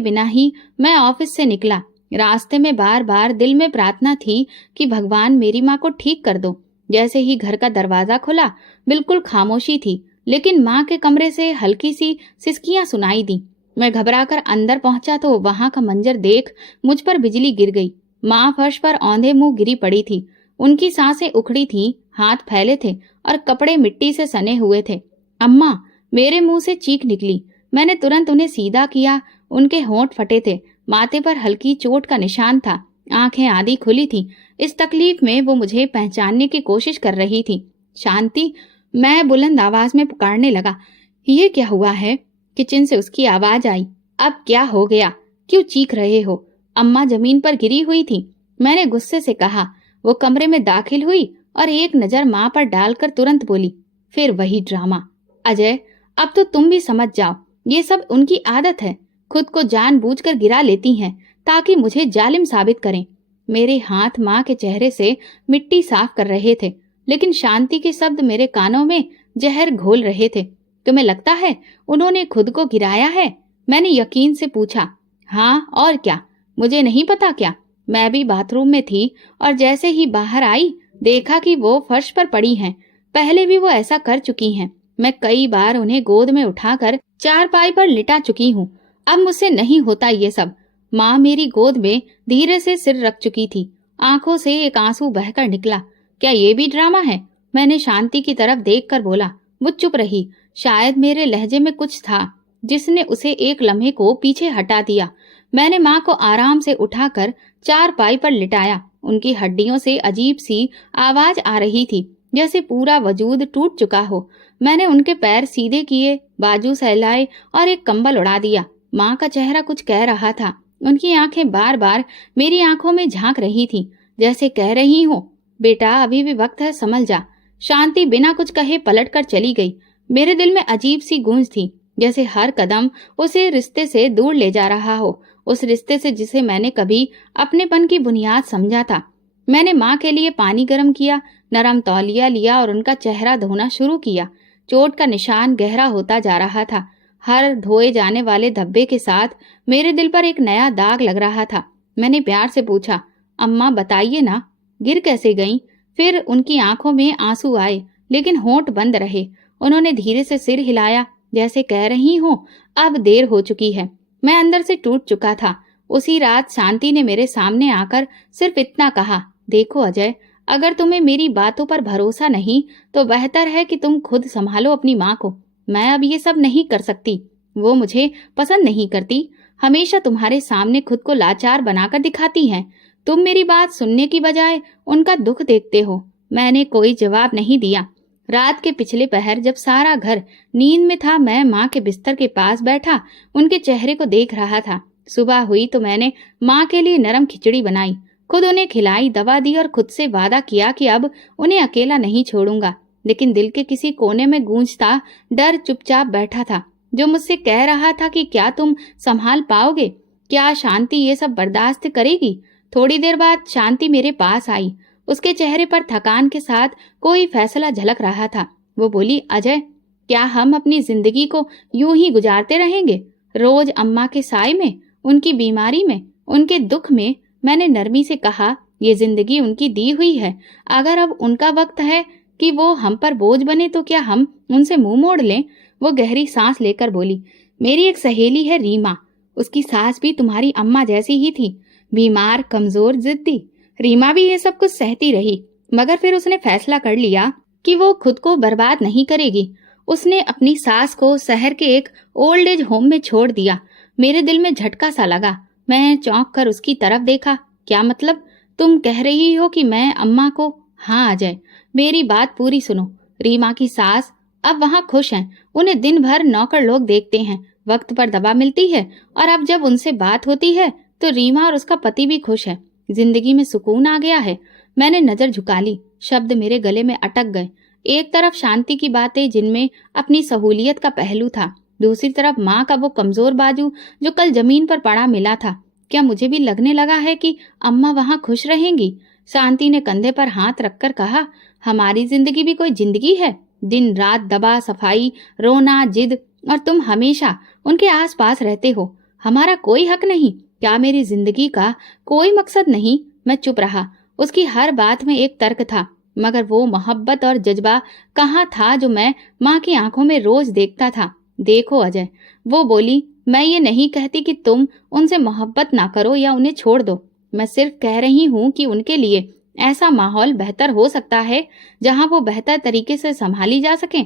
बिना ही मैं ऑफिस से निकला। रास्ते में बार बार दिल में प्रार्थना थी कि भगवान मेरी माँ को ठीक कर दो। जैसे ही घर का दरवाजा खुला, बिल्कुल खामोशी थी, लेकिन माँ के कमरे से हल्की सी सिसकियां सुनाई दी। मैं घबराकर अंदर पहुंचा तो वहां का मंजर देख मुझ पर बिजली गिर गई। माँ फर्श पर औंधे मुंह गिरी पड़ी थी। उनकी सांसें उखड़ी थी, हाथ फैले थे और कपड़े मिट्टी से सने हुए थे। अम्मा! मेरे मुंह से चीख निकली। मैंने तुरंत उन्हें सीधा किया। उनके होंठ फटे थे, माथे पर हल्की चोट का निशान था, आंखें आधी खुली थी। इस तकलीफ में वो मुझे पहचानने की कोशिश कर रही थी। शांति! मैं बुलंद आवाज में पुकारने लगा। ये क्या हुआ है? किचन से उसकी आवाज आई। अब क्या हो गया? क्यों चीख रहे हो? अम्मा जमीन पर गिरी हुई थी। मैंने गुस्से से कहा। वो कमरे में दाखिल हुई और एक नजर माँ पर डालकर तुरंत बोली, फिर वही ड्रामा। अजय, अब तो तुम भी समझ जाओ, ये सब उनकी आदत है। खुद को जानबूझकर गिरा लेती हैं ताकि मुझे जालिम साबित करें। मेरे हाथ माँ के चेहरे से मिट्टी साफ कर रहे थे, लेकिन शांति के शब्द मेरे कानों में जहर घोल रहे थे। तुम्हें लगता है उन्होंने खुद को गिराया है? मैंने यकीन से पूछा। हाँ और क्या, मुझे नहीं पता क्या? मैं भी बाथरूम में थी और जैसे ही बाहर आई देखा कि वो फर्श पर पड़ी हैं। पहले भी वो ऐसा कर चुकी हैं। मैं कई बार उन्हें गोद में उठाकर चारपाई पर लिटा चुकी हूँ। अब मुझसे नहीं होता ये सब। माँ मेरी गोद में धीरे से सिर रख चुकी थी आंखों से एक आंसू बहकर निकला। क्या ये भी ड्रामा है? मैंने शांति की तरफ देखकर बोला। वो चुप रही। शायद मेरे लहजे में कुछ था जिसने उसे एक लम्हे को पीछे हटा दिया। मैंने माँ को आराम से उठाकर चारपाई पर लिटाया। उनकी हड्डियों से अजीब सी आवाज आ रही थी, जैसे पूरा वजूद टूट चुका हो। मैंने उनके पैर सीधे किए, बाजू सहलाए और एक कंबल उड़ा दिया। माँ का चेहरा कुछ कह रहा था। उनकी आंखें बार बार मेरी आंखों में झांक रही थी, जैसे कह रही हो, बेटा अभी भी वक्त है, संभल जा। शांति बिना कुछ कहे पलटकर चली गई। मेरे दिल में अजीब सी गूंज थी, जैसे हर कदम उसे रिश्ते से दूर ले जा रहा हो, उस रिश्ते से जिसे मैंने कभी अपनेपन की बुनियाद समझा था। मैंने माँ के लिए पानी गर्म किया, नरम तौलिया लिया और उनका चेहरा धोना शुरू किया। चोट का निशान गहरा होता जा रहा था। हर धोए जाने वाले धब्बे के साथ मेरे दिल पर एक नया दाग लग रहा था। मैंने प्यार से पूछा, अम्मा बताइए ना, गिर कैसे गईं? फिर उनकी आंखों में आंसू आए, लेकिन होंठ बंद रहे। उन्होंने धीरे से सिर हिलाया, जैसे कह रही हो, अब देर हो चुकी है। मैं अंदर से टूट चुका था। उसी रात शांति ने मेरे सामने आकर सिर्फ इतना कहा, देखो अजय, अगर तुम्हें मेरी बातों पर भरोसा नहीं तो बेहतर है कि तुम खुद संभालो अपनी माँ को। मैं अब ये सब नहीं कर सकती। वो मुझे पसंद नहीं करती, हमेशा तुम्हारे सामने खुद को लाचार बनाकर दिखाती हैं। तुम मेरी बात सुनने की बजाय उनका दुख देखते हो। मैंने कोई जवाब नहीं दिया। रात के पिछले पहर जब सारा घर नींद में था, मैं माँ के बिस्तर के पास बैठा उनके चेहरे को देख रहा था। सुबह हुई तो मैंने माँ के लिए नरम खिचड़ी बनाई, खुद उन्हें खिलाई, दवा दी और खुद से वादा किया कि अब उन्हें अकेला नहीं छोड़ूंगा। लेकिन दिल के किसी कोने में गूंजता डर चुपचाप बैठा था, जो मुझसे कह रहा था कि क्या तुम संभाल पाओगे? क्या शांति ये सब बर्दाश्त करेगी? थोड़ी देर बाद शांति मेरे पास आई। उसके चेहरे पर थकान के साथ कोई फैसला झलक रहा था। वो बोली, अजय, क्या हम अपनी जिंदगी को यूं ही गुजारते रहेंगे, रोज अम्मा के साय में, उनकी बीमारी में, उनके दुख में? मैंने नरमी से कहा, ये जिंदगी उनकी दी हुई है। अगर अब उनका वक्त है कि वो हम पर बोझ बने तो क्या हम उनसे मुंह मोड़ लें? वो गहरी सांस लेकर बोली, मेरी एक सहेली है रीमा, उसकी सास भी तुम्हारी अम्मा जैसी ही थी, बीमार, कमजोर, जिद्दी। रीमा भी ये सब कुछ सहती रही, मगर फिर उसने फैसला कर लिया कि वो खुद को बर्बाद नहीं करेगी। उसने अपनी सास को शहर के एक ओल्ड एज होम में छोड़ दिया। मेरे दिल में झटका सा लगा। मैं चौंक कर उसकी तरफ देखा। क्या मतलब? तुम कह रही हो कि मैं अम्मा को? हाँ अजय, मेरी बात पूरी सुनो। रीमा की सास अब वहाँ खुश हैं। उन्हें दिन भर नौकर लोग देखते हैं, वक्त पर दवा मिलती है, और अब जब उनसे बात होती है तो रीमा और उसका पति भी खुश है। जिंदगी में सुकून आ गया है। मैंने नजर झुका ली। शब्द मेरे गले में अटक गए। एक तरफ शांति की बातें जिनमें अपनी सहूलियत का पहलू था, दूसरी तरफ माँ का वो कमजोर बाजू जो कल जमीन पर पड़ा मिला था। क्या मुझे भी लगने लगा है कि अम्मा वहाँ खुश रहेंगी? शांति ने कंधे पर हाथ रखकर कहा, हमारी जिंदगी भी कोई जिंदगी है? दिन रात दवा, सफाई, रोना, जिद, और तुम हमेशा उनके आस पास रहते हो। हमारा कोई हक नहीं? क्या मेरी जिंदगी का कोई मकसद नहीं? मैं चुप रहा। उसकी हर बात में एक तर्क था, मगर वो मोहब्बत और जज्बा कहाँ था जो मैं माँ की आंखों में रोज देखता था। देखो अजय, वो बोली, मैं ये नहीं कहती कि तुम उनसे मोहब्बत ना करो या उन्हें छोड़ दो। मैं सिर्फ कह रही हूँ कि उनके लिए ऐसा माहौल बेहतर हो सकता है जहाँ वो बेहतर तरीके से संभाली जा सके।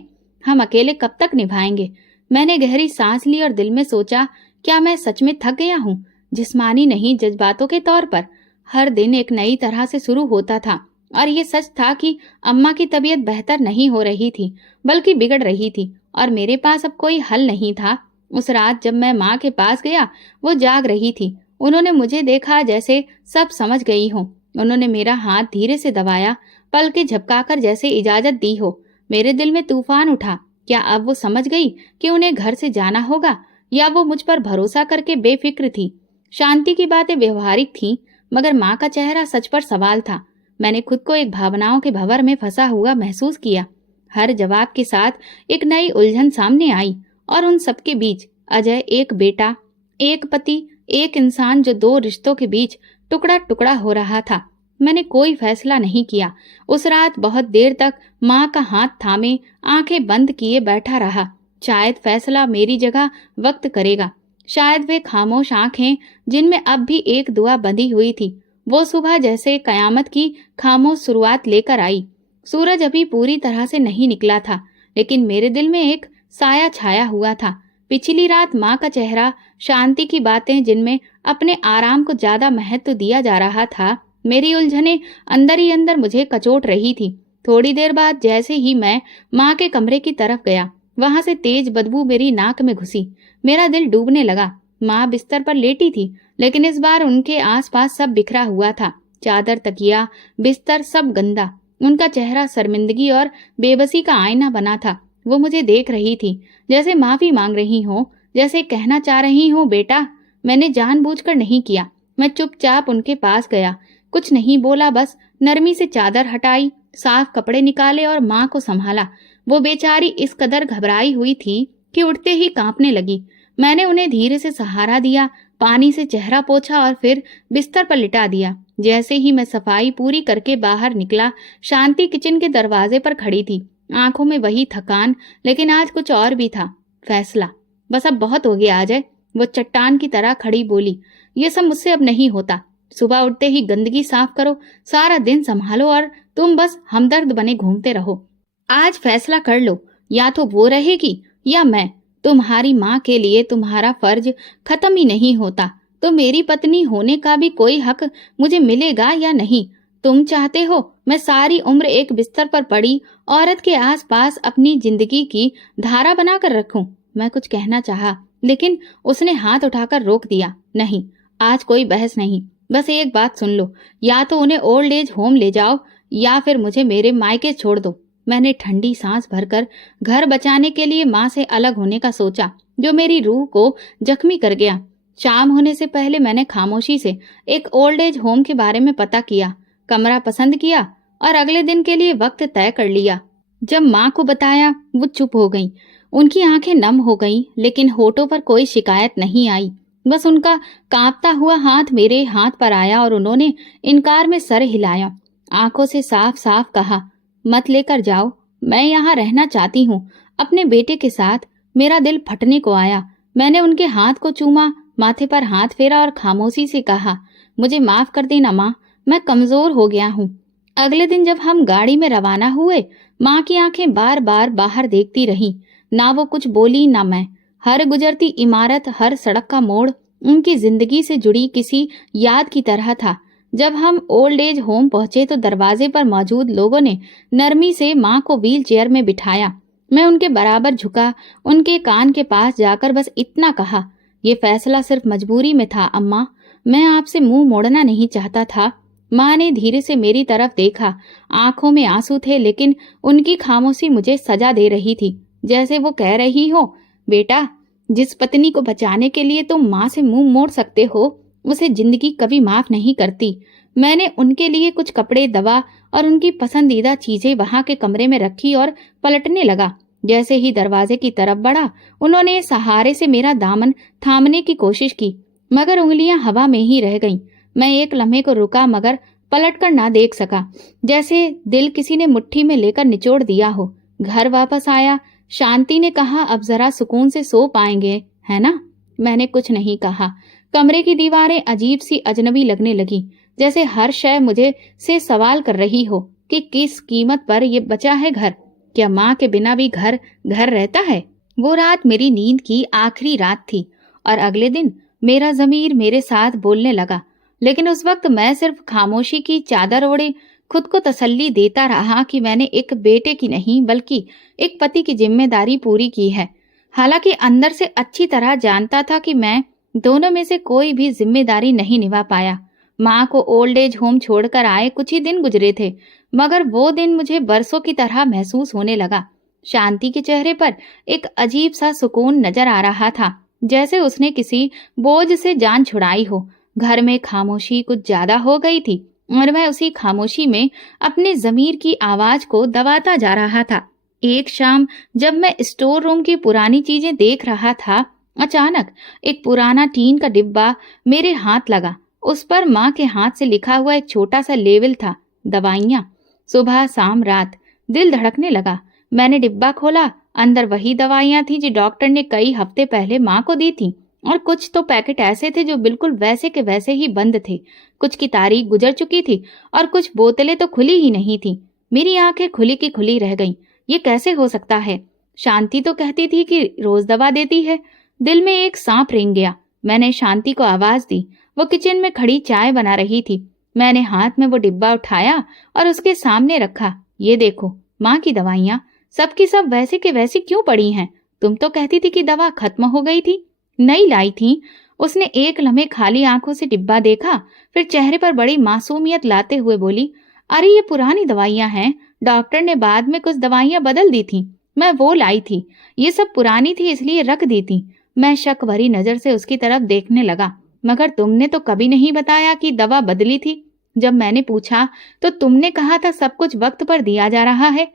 हम अकेले कब तक निभाएंगे? मैंने गहरी सांस ली और दिल में सोचा, क्या मैं सच में थक गया हूँ? जिस्मानी नहीं, जज्बातों के तौर पर। हर दिन एक नई तरह से शुरू होता था, और ये सच था कि अम्मा की तबीयत बेहतर नहीं हो रही थी, बल्कि बिगड़ रही थी, और मेरे पास अब कोई हल नहीं था। उस रात जब मैं माँ के पास गया, वो जाग रही थी। उन्होंने मुझे देखा जैसे सब समझ गई हो। उन्होंने मेरा हाथ धीरे से दबाया, पलकें झपकाकर जैसे इजाजत दी हो। मेरे दिल में तूफान उठा। क्या अब वो समझ गई कि उन्हें घर से जाना होगा, या वो मुझ पर भरोसा करके बेफिक्र थी? शांति की बातें व्यवहारिक थीं, मगर माँ का चेहरा सच पर सवाल था। मैंने खुद को एक भावनाओं के भंवर में फंसा हुआ महसूस किया। हर जवाब के साथ एक नई उलझन सामने आई, और उन सबके बीच अजय, एक बेटा, एक पति, एक इंसान जो दो रिश्तों के बीच टुकड़ा टुकड़ा हो रहा था। मैंने कोई फैसला नहीं किया। उस रात बहुत देर तक माँ का हाथ थामे, आंखें बंद किए बैठा रहा। शायद फैसला मेरी जगह वक्त करेगा। शायद वे खामोश आंखें जिनमें अब भी एक दुआ बंधी हुई थी, वो सुबह जैसे कयामत की खामोश शुरुआत लेकर आई। सूरज अभी पूरी तरह से नहीं निकला था, लेकिन मेरे दिल में एक साया छाया हुआ था। पिछली रात माँ का चेहरा, शांति की बातें जिनमें अपने आराम को ज्यादा महत्व दिया जा रहा था, मेरी उलझने अंदर ही अंदर मुझे कचोट रही थी। थोड़ी देर बाद जैसे ही मैं माँ के कमरे की तरफ गया, वहां से तेज बदबू मेरी नाक में घुसी। मेरा दिल डूबने लगा। माँ बिस्तर पर लेटी थी, लेकिन इस बार उनके आसपास सब बिखरा हुआ था। चादर, तकिया, बिस्तर सब गंदा। उनका चेहरा शर्मिंदगी और बेबसी का आईना बना था। वो मुझे देख रही थी, जैसे माफी मांग रही हो, जैसे कहना चाह रही हूँ, बेटा मैंने जानबूझकर नहीं किया। मैं चुपचाप उनके पास गया, कुछ नहीं बोला, बस नरमी से चादर हटाई, साफ कपड़े निकाले और माँ को संभाला। वो बेचारी इस कदर घबराई हुई थी कि उठते ही कांपने लगी। मैंने उन्हें धीरे से सहारा दिया, पानी से चेहरा पोंछा और फिर बिस्तर पर लिटा दिया। जैसे ही मैं सफाई पूरी करके बाहर निकला, शांति किचन के दरवाजे पर खड़ी थी, आंखों में वही थकान, लेकिन आज कुछ और भी था, फैसला। बस अब बहुत हो गया अजय, वो चट्टान की तरह खड़ी बोली। ये सब मुझसे अब नहीं होता। सुबह उठते ही गंदगी साफ करो, सारा दिन संभालो और तुम बस हमदर्द बने घूमते रहो। आज फैसला कर लो, या तो वो रहेगी या मैं। तुम्हारी माँ के लिए तुम्हारा फर्ज खत्म ही नहीं होता, तो मेरी पत्नी होने का भी कोई हक मुझे मिलेगा या नहीं? तुम चाहते हो मैं सारी उम्र एक बिस्तर पर पड़ी औरत के आसपास अपनी जिंदगी की धारा बनाकर रखूं? मैं कुछ कहना चाहा, लेकिन उसने हाथ उठाकर रोक दिया। नहीं, आज कोई बहस नहीं, बस एक बात सुन लो, या तो उन्हें ओल्ड एज होम ले जाओ या फिर मुझे मेरे मायके छोड़ दो। मैंने ठंडी सांस भरकर घर बचाने के लिए माँ से अलग होने का सोचा, जो मेरी रूह को जख्मी कर गया। शाम होने से पहले मैंने खामोशी से एक ओल्ड एज होम के बारे में पता किया, कमरा पसंद किया और अगले दिन के लिए वक्त तय कर लिया। जब माँ को बताया, वो चुप हो गई। उनकी आंखें नम हो गईं, लेकिन होठों पर कोई शिकायत नहीं आई। बस उनका कांपता हुआ हाथ मेरे हाथ पर आया और उन्होंने इनकार में सर हिलाया। आंखों से साफ साफ कहा, मत लेकर जाओ, मैं यहाँ रहना चाहती हूँ अपने बेटे के साथ। मेरा दिल फटने को आया। मैंने उनके हाथ को चूमा, माथे पर हाथ फेरा और खामोशी से कहा, मुझे माफ कर देना माँ, मैं कमजोर हो गया हूँ। अगले दिन जब हम गाड़ी में रवाना हुए, माँ की आंखें बार बार बाहर देखती रहीं। ना वो कुछ बोली ना मैं। हर गुजरती इमारत, हर सड़क का मोड़ उनकी जिंदगी से जुड़ी किसी याद की तरह था। जब हम ओल्ड एज होम पहुंचे तो दरवाजे पर मौजूद लोगों ने नरमी से माँ को व्हील चेयर में बिठाया। मैं उनके बराबर झुका, उनके कान के पास जाकर बस इतना कहा, ये फैसला सिर्फ मजबूरी में था अम्मा, मैं आपसे मुंह मोड़ना नहीं चाहता था। माँ ने धीरे से मेरी तरफ देखा। आंखों में आंसू थे, लेकिन उनकी खामोशी मुझे सजा दे रही थी, जैसे वो कह रही हो, बेटा जिस पत्नी को बचाने के लिए तुम माँ से मुंह मोड़ सकते हो, उसे जिंदगी कभी माफ नहीं करती। मैंने उनके लिए कुछ कपड़े, दवा और उनकी पसंदीदा चीजें वहां के कमरे में रखी और पलटने लगा। जैसे ही दरवाजे की तरफ बढ़ा, उन्होंने सहारे से मेरा दामन थामने की कोशिश की, मगर उंगलियां हवा में ही रह गईं। मैं एक लम्हे को रुका, मगर पलटकर ना देख सका, जैसे दिल किसी ने मुट्ठी में लेकर निचोड़ दिया हो। घर वापस आया। शांति ने कहा, अब जरा सुकून से सो पाएंगे, है ना? मैंने कुछ नहीं कहा। कमरे की दीवारें अजीब सी अजनबी लगने लगी, जैसे हर शय मुझे से सवाल कर रही हो कि किस कीमत पर ये बचा है घर। क्या माँ के बिना भी घर घर रहता है? वो रात मेरी नींद की आखिरी रात थी और अगले दिन मेरा ज़मीर मेरे साथ बोलने लगा, लेकिन उस वक्त मैं सिर्फ खामोशी की चादर ओढ़े खुद को तसल्ली देता रहा कि मैंने एक बेटे की नहीं बल्कि एक पति की जिम्मेदारी पूरी की है। हालांकि अंदर से अच्छी तरह जानता था कि मैं दोनों में से कोई भी जिम्मेदारी नहीं निभा पाया। माँ को ओल्ड एज होम छोड़कर आए कुछ ही दिन गुजरे थे, मगर वो दिन मुझे बरसों की तरह महसूस होने लगा। शांति के चेहरे पर एक अजीब सा सुकून नजर आ रहा था, जैसे उसने किसी बोझ से जान छुड़ाई हो। घर में खामोशी कुछ ज्यादा हो गई थी और मैं उसी खामोशी में अपने ज़मीर की आवाज को दबाता जा रहा था। एक शाम जब मैं स्टोर रूम की पुरानी चीजें देख रहा था, अचानक एक पुराना टीन का डिब्बा मेरे हाथ लगा। उस पर माँ के हाथ से लिखा हुआ एक छोटा सा लेबल था, दवाइयाँ, सुबह शाम रात। दिल धड़कने लगा। मैंने डिब्बा खोला। अंदर वही दवाइयाँ थी जो डॉक्टर ने कई हफ्ते पहले माँ को दी थी। और कुछ तो पैकेट ऐसे थे जो बिल्कुल वैसे के वैसे ही बंद थे। कुछ की तारीख गुजर चुकी थी और कुछ बोतलें तो खुली ही नहीं थी। मेरी आंखें खुली की खुली रह गईं। ये कैसे हो सकता है? शांति तो कहती थी कि रोज दवा देती है। दिल में एक सांप रेंग गया। मैंने शांति को आवाज दी। वो किचन में खड़ी चाय बना रही थी। मैंने हाथ में वो डिब्बा उठाया और उसके सामने रखा। ये देखो, माँ की दवाइयाँ सबकी सब वैसे के वैसी क्यों पड़ी हैं? तुम तो कहती थी कि दवा खत्म हो गई थी, नई लाई थी। उसने एक लम्हे खाली आंखों से डिब्बा देखा, फिर चेहरे पर बड़ी मासूमियत लाते हुए बोली, अरे ये पुरानी दवाइयाँ हैं। डॉक्टर ने बाद में कुछ दवाइयाँ बदल दी थी, मैं वो लाई थी। ये सब पुरानी थी इसलिए रख दी थी। मैं शक भरी नजर से उसकी तरफ देखने लगा। मगर तुमने तो कभी नहीं बताया कि दवा बदली थी। जब मैंने पूछा तो तुमने कहा था सब कुछ वक्त पर दिया जा रहा है।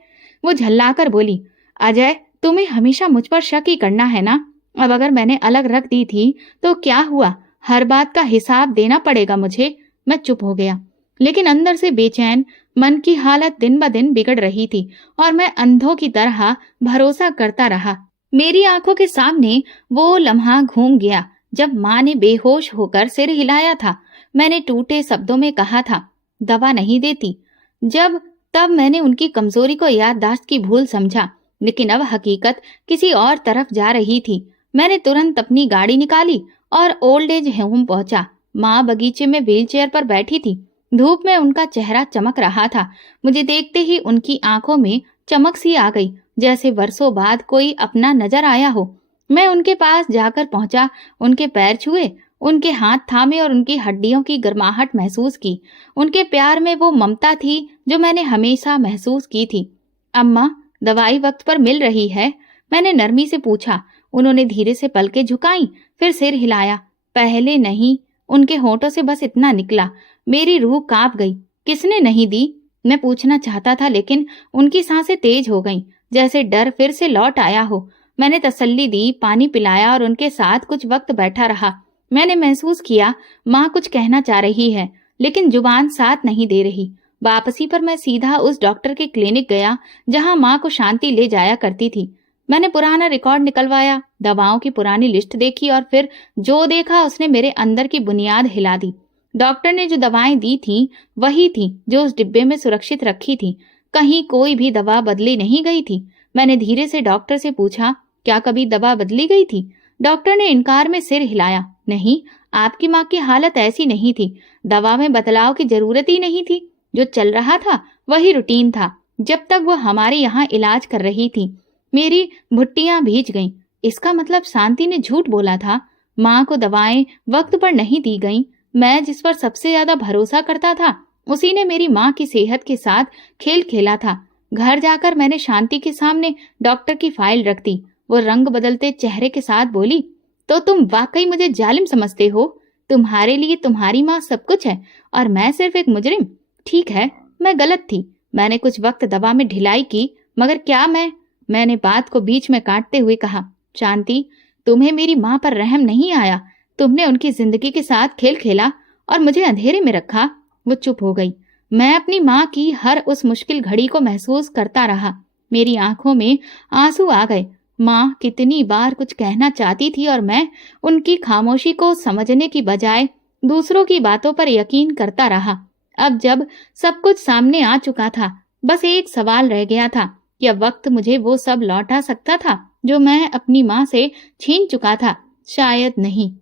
वो झल्लाकर बोली, अजय, तुम्हें हमेशा मुझ पर शक ही करना है ना? अब अगर मैंने अलग रख दी थी तो क्या हुआ? हर बात का हिसाब देना पड़ेगा मुझे। मैं चुप हो गया, लेकिन अंदर से बेचैन मन की हालत दिन ब दिन बिगड़ रही थी और मैं अंधों की तरह भरोसा करता रहा। मेरी आंखों के सामने वो लम्हा घूम गया जब माँ ने बेहोश होकर सिर हिलाया था। मैंने टूटे शब्दों में कहा था, दवा नहीं देती। जब तब मैंने उनकी कमजोरी को याददाश्त की भूल समझा, लेकिन अब हकीकत किसी और तरफ जा रही थी। मैंने तुरंत अपनी गाड़ी निकाली और ओल्ड एज होम पहुंचा। माँ बगीचे में व्हीलचेयर पर बैठी थी। धूप में उनका चेहरा चमक रहा था। मुझे देखते ही उनकी आंखों में चमक सी आ गई, जैसे वर्षों बाद कोई अपना नजर आया हो। मैं उनके पास जाकर पहुंचा, उनके पैर छुए, उनके हाथ थामे और उनकी हड्डियों की गर्माहट महसूस की। उनके प्यार में वो ममता थी जो मैंने हमेशा महसूस की थी। अम्मा, दवाई वक्त पर मिल रही है? मैंने नरमी से पूछा। उन्होंने धीरे से पलकें झुकाई, फिर सिर हिलाया। पहले नहीं। उनके होठों से बस इतना निकला। मेरी रूह कांप गई। किसने नहीं दी? मैं पूछना चाहता था, लेकिन उनकी सांसें तेज हो गईं, जैसे डर फिर से लौट आया हो। मैंने तसल्ली दी, पानी पिलाया और उनके साथ कुछ वक्त बैठा रहा। मैंने महसूस किया माँ कुछ कहना चाह रही है, लेकिन जुबान साथ नहीं दे रही। वापसी पर मैं सीधा उस डॉक्टर के क्लिनिक गया जहाँ माँ को शांति ले जाया करती थी। मैंने पुराना रिकॉर्ड निकलवाया, दवाओं की पुरानी लिस्ट देखी और फिर जो देखा उसने मेरे अंदर की बुनियाद हिला दी। डॉक्टर ने जो दवाएं दी थी वही थी जो उस डिब्बे में सुरक्षित रखी थी। कहीं कोई भी दवा बदली नहीं गई थी। मैंने धीरे से डॉक्टर से पूछा, क्या कभी दवा बदली गई थी? डॉक्टर ने इनकार में सिर हिलाया। नहीं, आपकी माँ की हालत ऐसी नहीं थी। दवा में बदलाव की जरूरत ही नहीं थी। जो चल रहा था वही रूटीन था जब तक वो हमारे यहाँ इलाज कर रही थी। मेरी भुट्टियां भीज गईं। इसका मतलब शांति ने झूठ बोला था। माँ को दवाएं वक्त पर नहीं दी गईं। मैं जिस पर सबसे ज्यादा भरोसा करता था उसी ने मेरी माँ की सेहत के साथ खेल खेला था। घर जाकर मैंने शांति के सामने डॉक्टर की फाइल रख दी। वो रंग बदलते चेहरे के साथ बोली, तो तुम वाकई मुझे जालिम समझते हो? तुम्हारे लिए तुम्हारी माँ सब कुछ है और मैं सिर्फ एक मुजरिम? ठीक है, मैं गलत थी। मैंने कुछ वक्त दवा में ढिलाई की, मगर क्या मैंने बात को बीच में काटते हुए कहा, शांति, तुम्हें मेरी माँ पर रहम नहीं आया। तुमने उनकी जिंदगी के साथ खेल खेला और मुझे अंधेरे में रखा। वो चुप हो गई। मैं अपनी माँ की हर उस मुश्किल घड़ी को महसूस करता रहा। मेरी आंखों में आंसू आ गए। माँ कितनी बार कुछ कहना चाहती थी और मैं उनकी खामोशी को समझने की बजाय दूसरों की बातों पर यकीन करता रहा। अब जब सब कुछ सामने आ चुका था, बस एक सवाल रह गया था, क्या वक्त मुझे वो सब लौटा सकता था जो मैं अपनी माँ से छीन चुका था? शायद नहीं।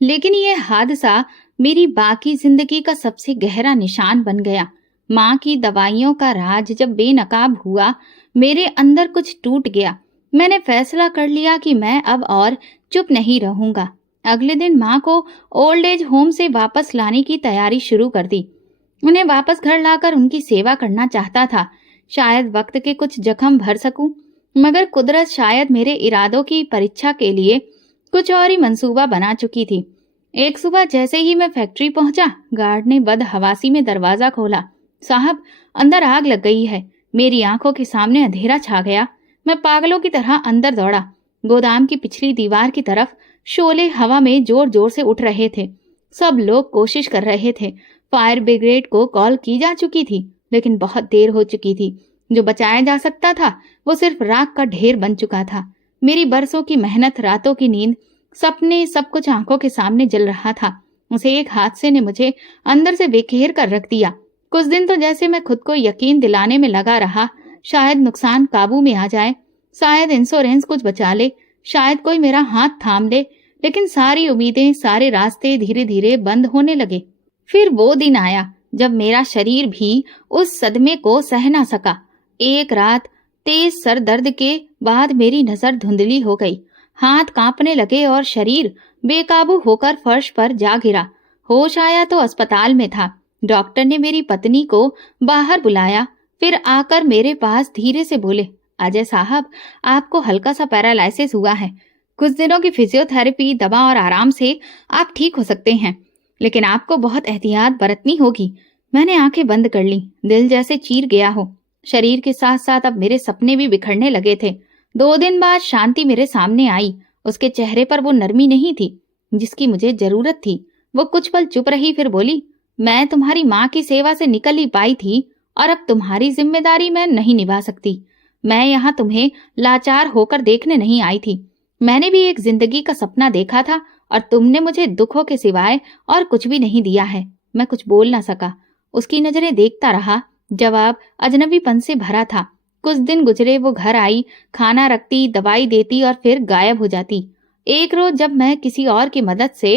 लेकिन ये हादसा मेरी बाकी जिंदगी का सबसे गहरा निशान बन गया। माँ की दवाइयों का राज जब बेनकाब हुआ, मेरे अंदर कुछ टूट गया। मैंने फैसला कर लिया कि मैं अब और चुप नहीं रहूंगा। अगले दिन माँ को ओल्ड एज होम से वापस लाने की तैयारी शुरू कर दी। उन्हें वापस घर लाकर उनकी सेवा करना चाहता था। शायद वक्त के कुछ जख्म भर सकूं, मगर कुदरत शायद मेरे इरादों की परीक्षा के लिए कुछ और ही मंसूबा बना चुकी थी। एक सुबह जैसे ही मैं फैक्ट्री पहुंचा, गार्ड ने बदहवासी में दरवाजा खोला। साहब, अंदर आग लग गई है। मेरी आंखों के सामने अंधेरा छा गया। मैं पागलों की तरह अंदर दौड़ा। गोदाम की पिछली दीवार की तरफ शोले हवा में जोर जोर से उठ रहे थे। सब लोग कोशिश कर रहे थे। फायर ब्रिगेड को कॉल की जा चुकी थी, लेकिन बहुत देर हो चुकी थी। जो बचाया जा सकता था वो सिर्फ राख का ढेर बन चुका था। मेरी बरसों की मेहनत, रातों की नींद सपने सब कुछ आंखों के सामने जल रहा था। उसे एक हादसे ने मुझे अंदर से बेखेर कर रख दिया। कुछ दिन तो जैसे मैं खुद को यकीन दिलाने में लगा रहा, शायद नुकसान काबू में आ जाए, शायद इंश्योरेंस कुछ बचा ले, शायद कोई मेरा हाथ थाम ले। लेकिन सारी उम्मीदें, सारे रास्ते धीरे धीरे बंद होने लगे। फिर वो दिन आया जब मेरा शरीर भी उस सदमे को सह ना सका। एक रात तेज सर दर्द के बाद मेरी नजर धुंधली हो गई, हाथ कांपने लगे और शरीर बेकाबू होकर फर्श पर जा गिरा। होश आया तो अस्पताल में था। डॉक्टर ने मेरी पत्नी को बाहर बुलाया, फिर आकर मेरे पास धीरे से बोले, अजय साहब, आपको हल्का सा पैरालिसिस हुआ है। कुछ दिनों की फिजियोथेरेपी, दवा और आराम से आप ठीक हो सकते हैं, लेकिन आपको बहुत एहतियात बरतनी होगी। मैंने आंखें बंद कर ली, दिल जैसे चीर गया हो। शरीर के साथ साथ अब मेरे सपने भी बिखरने लगे थे। 2 दिन बाद शांति मेरे सामने आई। उसके चेहरे पर वो नरमी नहीं थी जिसकी मुझे जरूरत थी। वो कुछ पल चुप रही, फिर बोली, मैं तुम्हारी माँ की सेवा से निकल ही पाई थी और अब तुम्हारी जिम्मेदारी मैं नहीं निभा सकती। मैं यहाँ तुम्हें लाचार होकर देखने नहीं आई थी। मैंने भी एक जिंदगी का सपना देखा था और तुमने मुझे दुखों के सिवाय और कुछ भी नहीं दिया है। मैं कुछ बोल ना सका। उसकी नजरें देखता रहा। जवाब अजनबीपन से भरा था। कुछ दिन गुजरे। वो घर आई, खाना रखती, दवाई देती और फिर गायब हो जाती। एक रोज जब मैं किसी और की मदद से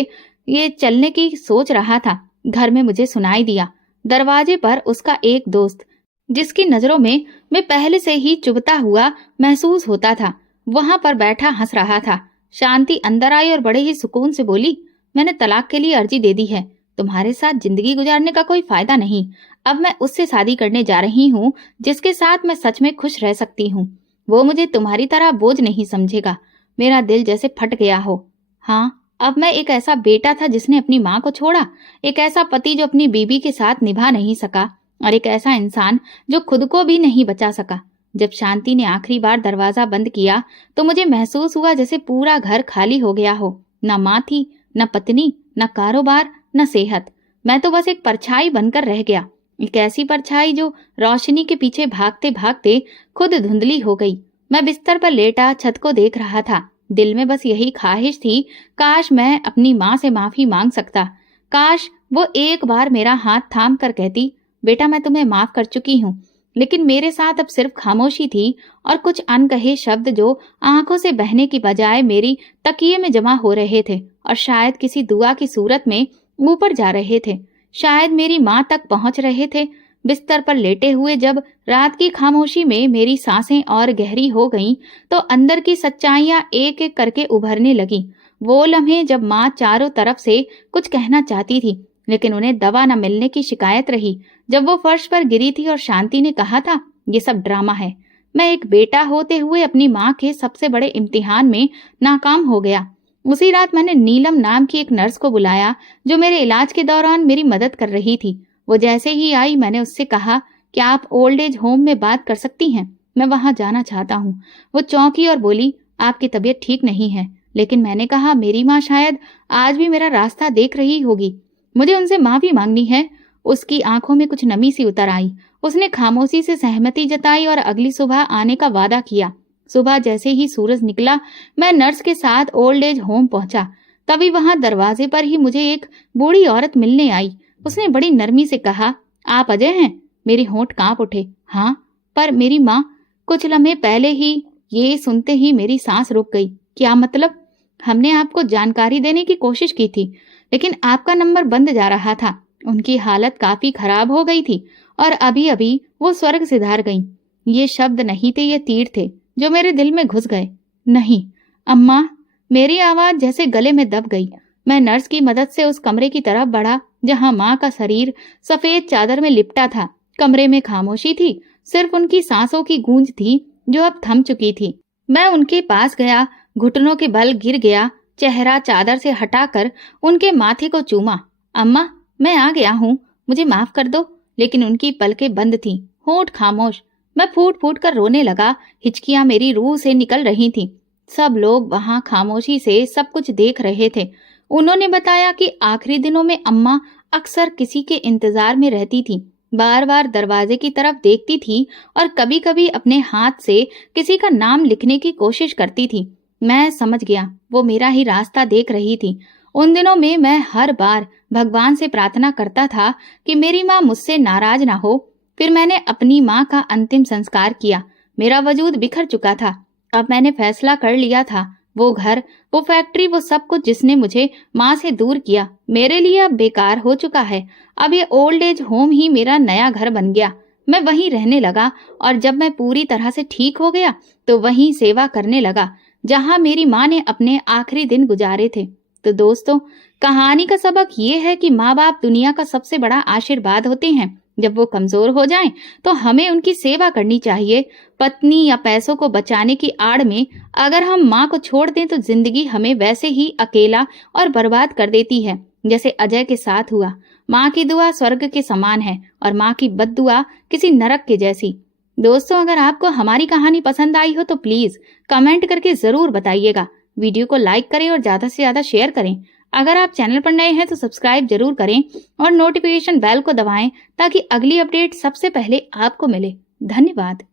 ये चलने की सोच रहा था, घर में मुझे सुनाई दिया। दरवाजे पर उसका एक दोस्त, जिसकी नजरों में मैं पहले से ही चुभता हुआ महसूस होता था, वहां पर बैठा हंस रहा था। शांति अंदर आई और बड़े ही सुकून से बोली, मैंने तलाक के लिए अर्जी दे दी है। तुम्हारे साथ जिंदगी गुजारने का कोई फायदा नहीं। अब मैं उससे शादी करने जा रही हूँ जिसके साथ मैं सच में खुश रह सकती हूँ। वो मुझे तुम्हारी तरह बोझ नहीं समझेगा। मेरा दिल जैसे फट गया हो। हाँ, अब मैं एक ऐसा बेटा था जिसने अपनी माँ को छोड़ा, एक ऐसा पति जो अपनी बीबी के साथ निभा नहीं सका, और एक ऐसा इंसान जो खुद को भी नहीं बचा सका। जब शांति ने आखिरी बार दरवाजा बंद किया तो मुझे महसूस हुआ जैसे पूरा घर खाली हो गया हो। न माँ थी, न पत्नी, न कारोबार, न सेहत। मैं तो बस एक परछाई बनकर रह गया। एक ऐसी परछाई जो रोशनी के पीछे भागते भागते खुद धुंधली हो गई। मैं बिस्तर पर लेटा छत को देख रहा था। दिल में बस यही ख्वाहिश थी, काश मैं अपनी माँ से माफी मांग सकता। काश वो एक बार मेरा हाथ थाम कर कहती, बेटा मैं तुम्हें माफ कर चुकी हूँ। लेकिन मेरे साथ अब सिर्फ खामोशी थी और कुछ अनकहे शब्द जो आंखों से बहने की बजाय मेरी तकिए में जमा हो रहे थे और शायद किसी दुआ की सूरत में ऊपर जा रहे थे, शायद मेरी माँ तक पहुंच रहे थे। बिस्तर पर लेटे हुए जब रात की खामोशी में मेरी सांसें और गहरी हो गईं, तो अंदर की सच्चाइयां एक एक करके उभरने लगी। वो लम्हे जब माँ चारों तरफ से कुछ कहना चाहती थी लेकिन उन्हें दवा न मिलने की शिकायत रही, जब वो फर्श पर गिरी थी और शांति ने कहा था, ये सब ड्रामा है। मैं एक बेटा होते हुए अपनी माँ के सबसे बड़े इम्तिहान में नाकाम हो गया। उसी रात मैंने नीलम नाम की एक नर्स को बुलाया जो मेरे इलाज के दौरान मेरी मदद कर रही थी। वो जैसे ही आई मैंने उससे कहा, क्या आप ओल्ड एज होम में बात कर सकती हैं? मैं वहां जाना चाहता हूँ। वो चौंकी और बोली, आपकी तबीयत ठीक नहीं है। लेकिन मैंने कहा, मेरी माँ शायद आज भी मेरा रास्ता देख रही होगी। मुझे उनसे माफी मांगनी है। उसकी आंखों में कुछ नमी सी उतर आई। उसने खामोशी से सहमति जताई और अगली सुबह आने का वादा किया। सुबह जैसे ही सूरज निकला मैं नर्स के साथ ओल्ड एज होम पहुंचा। तभी वहां दरवाजे पर ही मुझे एक बूढ़ी औरत मिलने आई। उसने बड़ी नरमी से कहा, आप अजय हैं? मेरे होंठ कांप उठे। हाँ, पर मेरी माँ। कुछ लम्हे पहले ही ये सुनते ही मेरी सांस रुक गई। क्या मतलब? हमने आपको जानकारी देने की कोशिश की थी लेकिन आपका नंबर बंद जा रहा था। उनकी हालत काफी खराब हो गई थी और अभी अभी वो स्वर्ग सिधार गईं। ये शब्द नहीं थे, ये तीर थे जो मेरे दिल में घुस गए। नहीं अम्मा। मेरी आवाज जैसे गले में दब गई। मैं नर्स की मदद से उस कमरे की तरफ बढ़ा जहां माँ का शरीर सफेद चादर में लिपटा था। कमरे में खामोशी थी, सिर्फ उनकी सांसों की गूंज थी जो अब थम चुकी थी। मैं उनके पास गया, घुटनों के बल गिर गया, चेहरा चादर से हटाकर उनके माथे को चूमा। अम्मा, मैं आ गया हूँ, मुझे माफ कर दो। लेकिन उनकी पलकें बंद थीं, होंठ खामोश। मैं फूट फूट कर रोने लगा। हिचकियां मेरी रूह से निकल रही थीं। सब लोग वहां खामोशी से सब कुछ देख रहे थे। उन्होंने बताया कि आखिरी दिनों में अम्मा अक्सर किसी के इंतजार में रहती थी, बार बार दरवाजे की तरफ देखती थी और कभी कभी अपने हाथ से किसी का नाम लिखने की कोशिश करती थी। मैं समझ गया, वो मेरा ही रास्ता देख रही थी। उन दिनों में मैं हर बार भगवान से प्रार्थना करता था कि मेरी माँ मुझसे नाराज ना हो। फिर मैंने अपनी माँ का अंतिम संस्कार किया। मेरा वजूद बिखर चुका था। अब मैंने फैसला कर लिया था, वो घर, वो फैक्ट्री, वो सब कुछ जिसने मुझे माँ से दूर किया, मेरे लिए अब बेकार हो चुका है। अब ये ओल्ड एज होम ही मेरा नया घर बन गया। मैं वहीं रहने लगा और जब मैं पूरी तरह से ठीक हो गया तो वहीं सेवा करने लगा जहां मेरी माँ ने अपने आखिरी दिन गुजारे थे। तो दोस्तों, कहानी का सबक ये है कि माँ बाप दुनिया का सबसे बड़ा आशीर्वाद होते हैं। जब वो कमजोर हो जाएं तो हमें उनकी सेवा करनी चाहिए। पत्नी या पैसों को बचाने की आड़ में अगर हम माँ को छोड़ दें तो जिंदगी हमें वैसे ही अकेला और बर्बाद कर देती है, जैसे अजय के साथ हुआ। माँ की दुआ स्वर्ग के समान है और माँ की बद्दुआ किसी नरक के जैसी। दोस्तों, अगर आपको हमारी कहानी पसंद आई हो तो प्लीज कमेंट करके जरूर बताइएगा। वीडियो को लाइक करें और ज्यादा से ज्यादा शेयर करें। अगर आप चैनल पर नए हैं तो सब्सक्राइब जरूर करें और नोटिफिकेशन बेल को दबाएं ताकि अगली अपडेट सबसे पहले आपको मिले। धन्यवाद।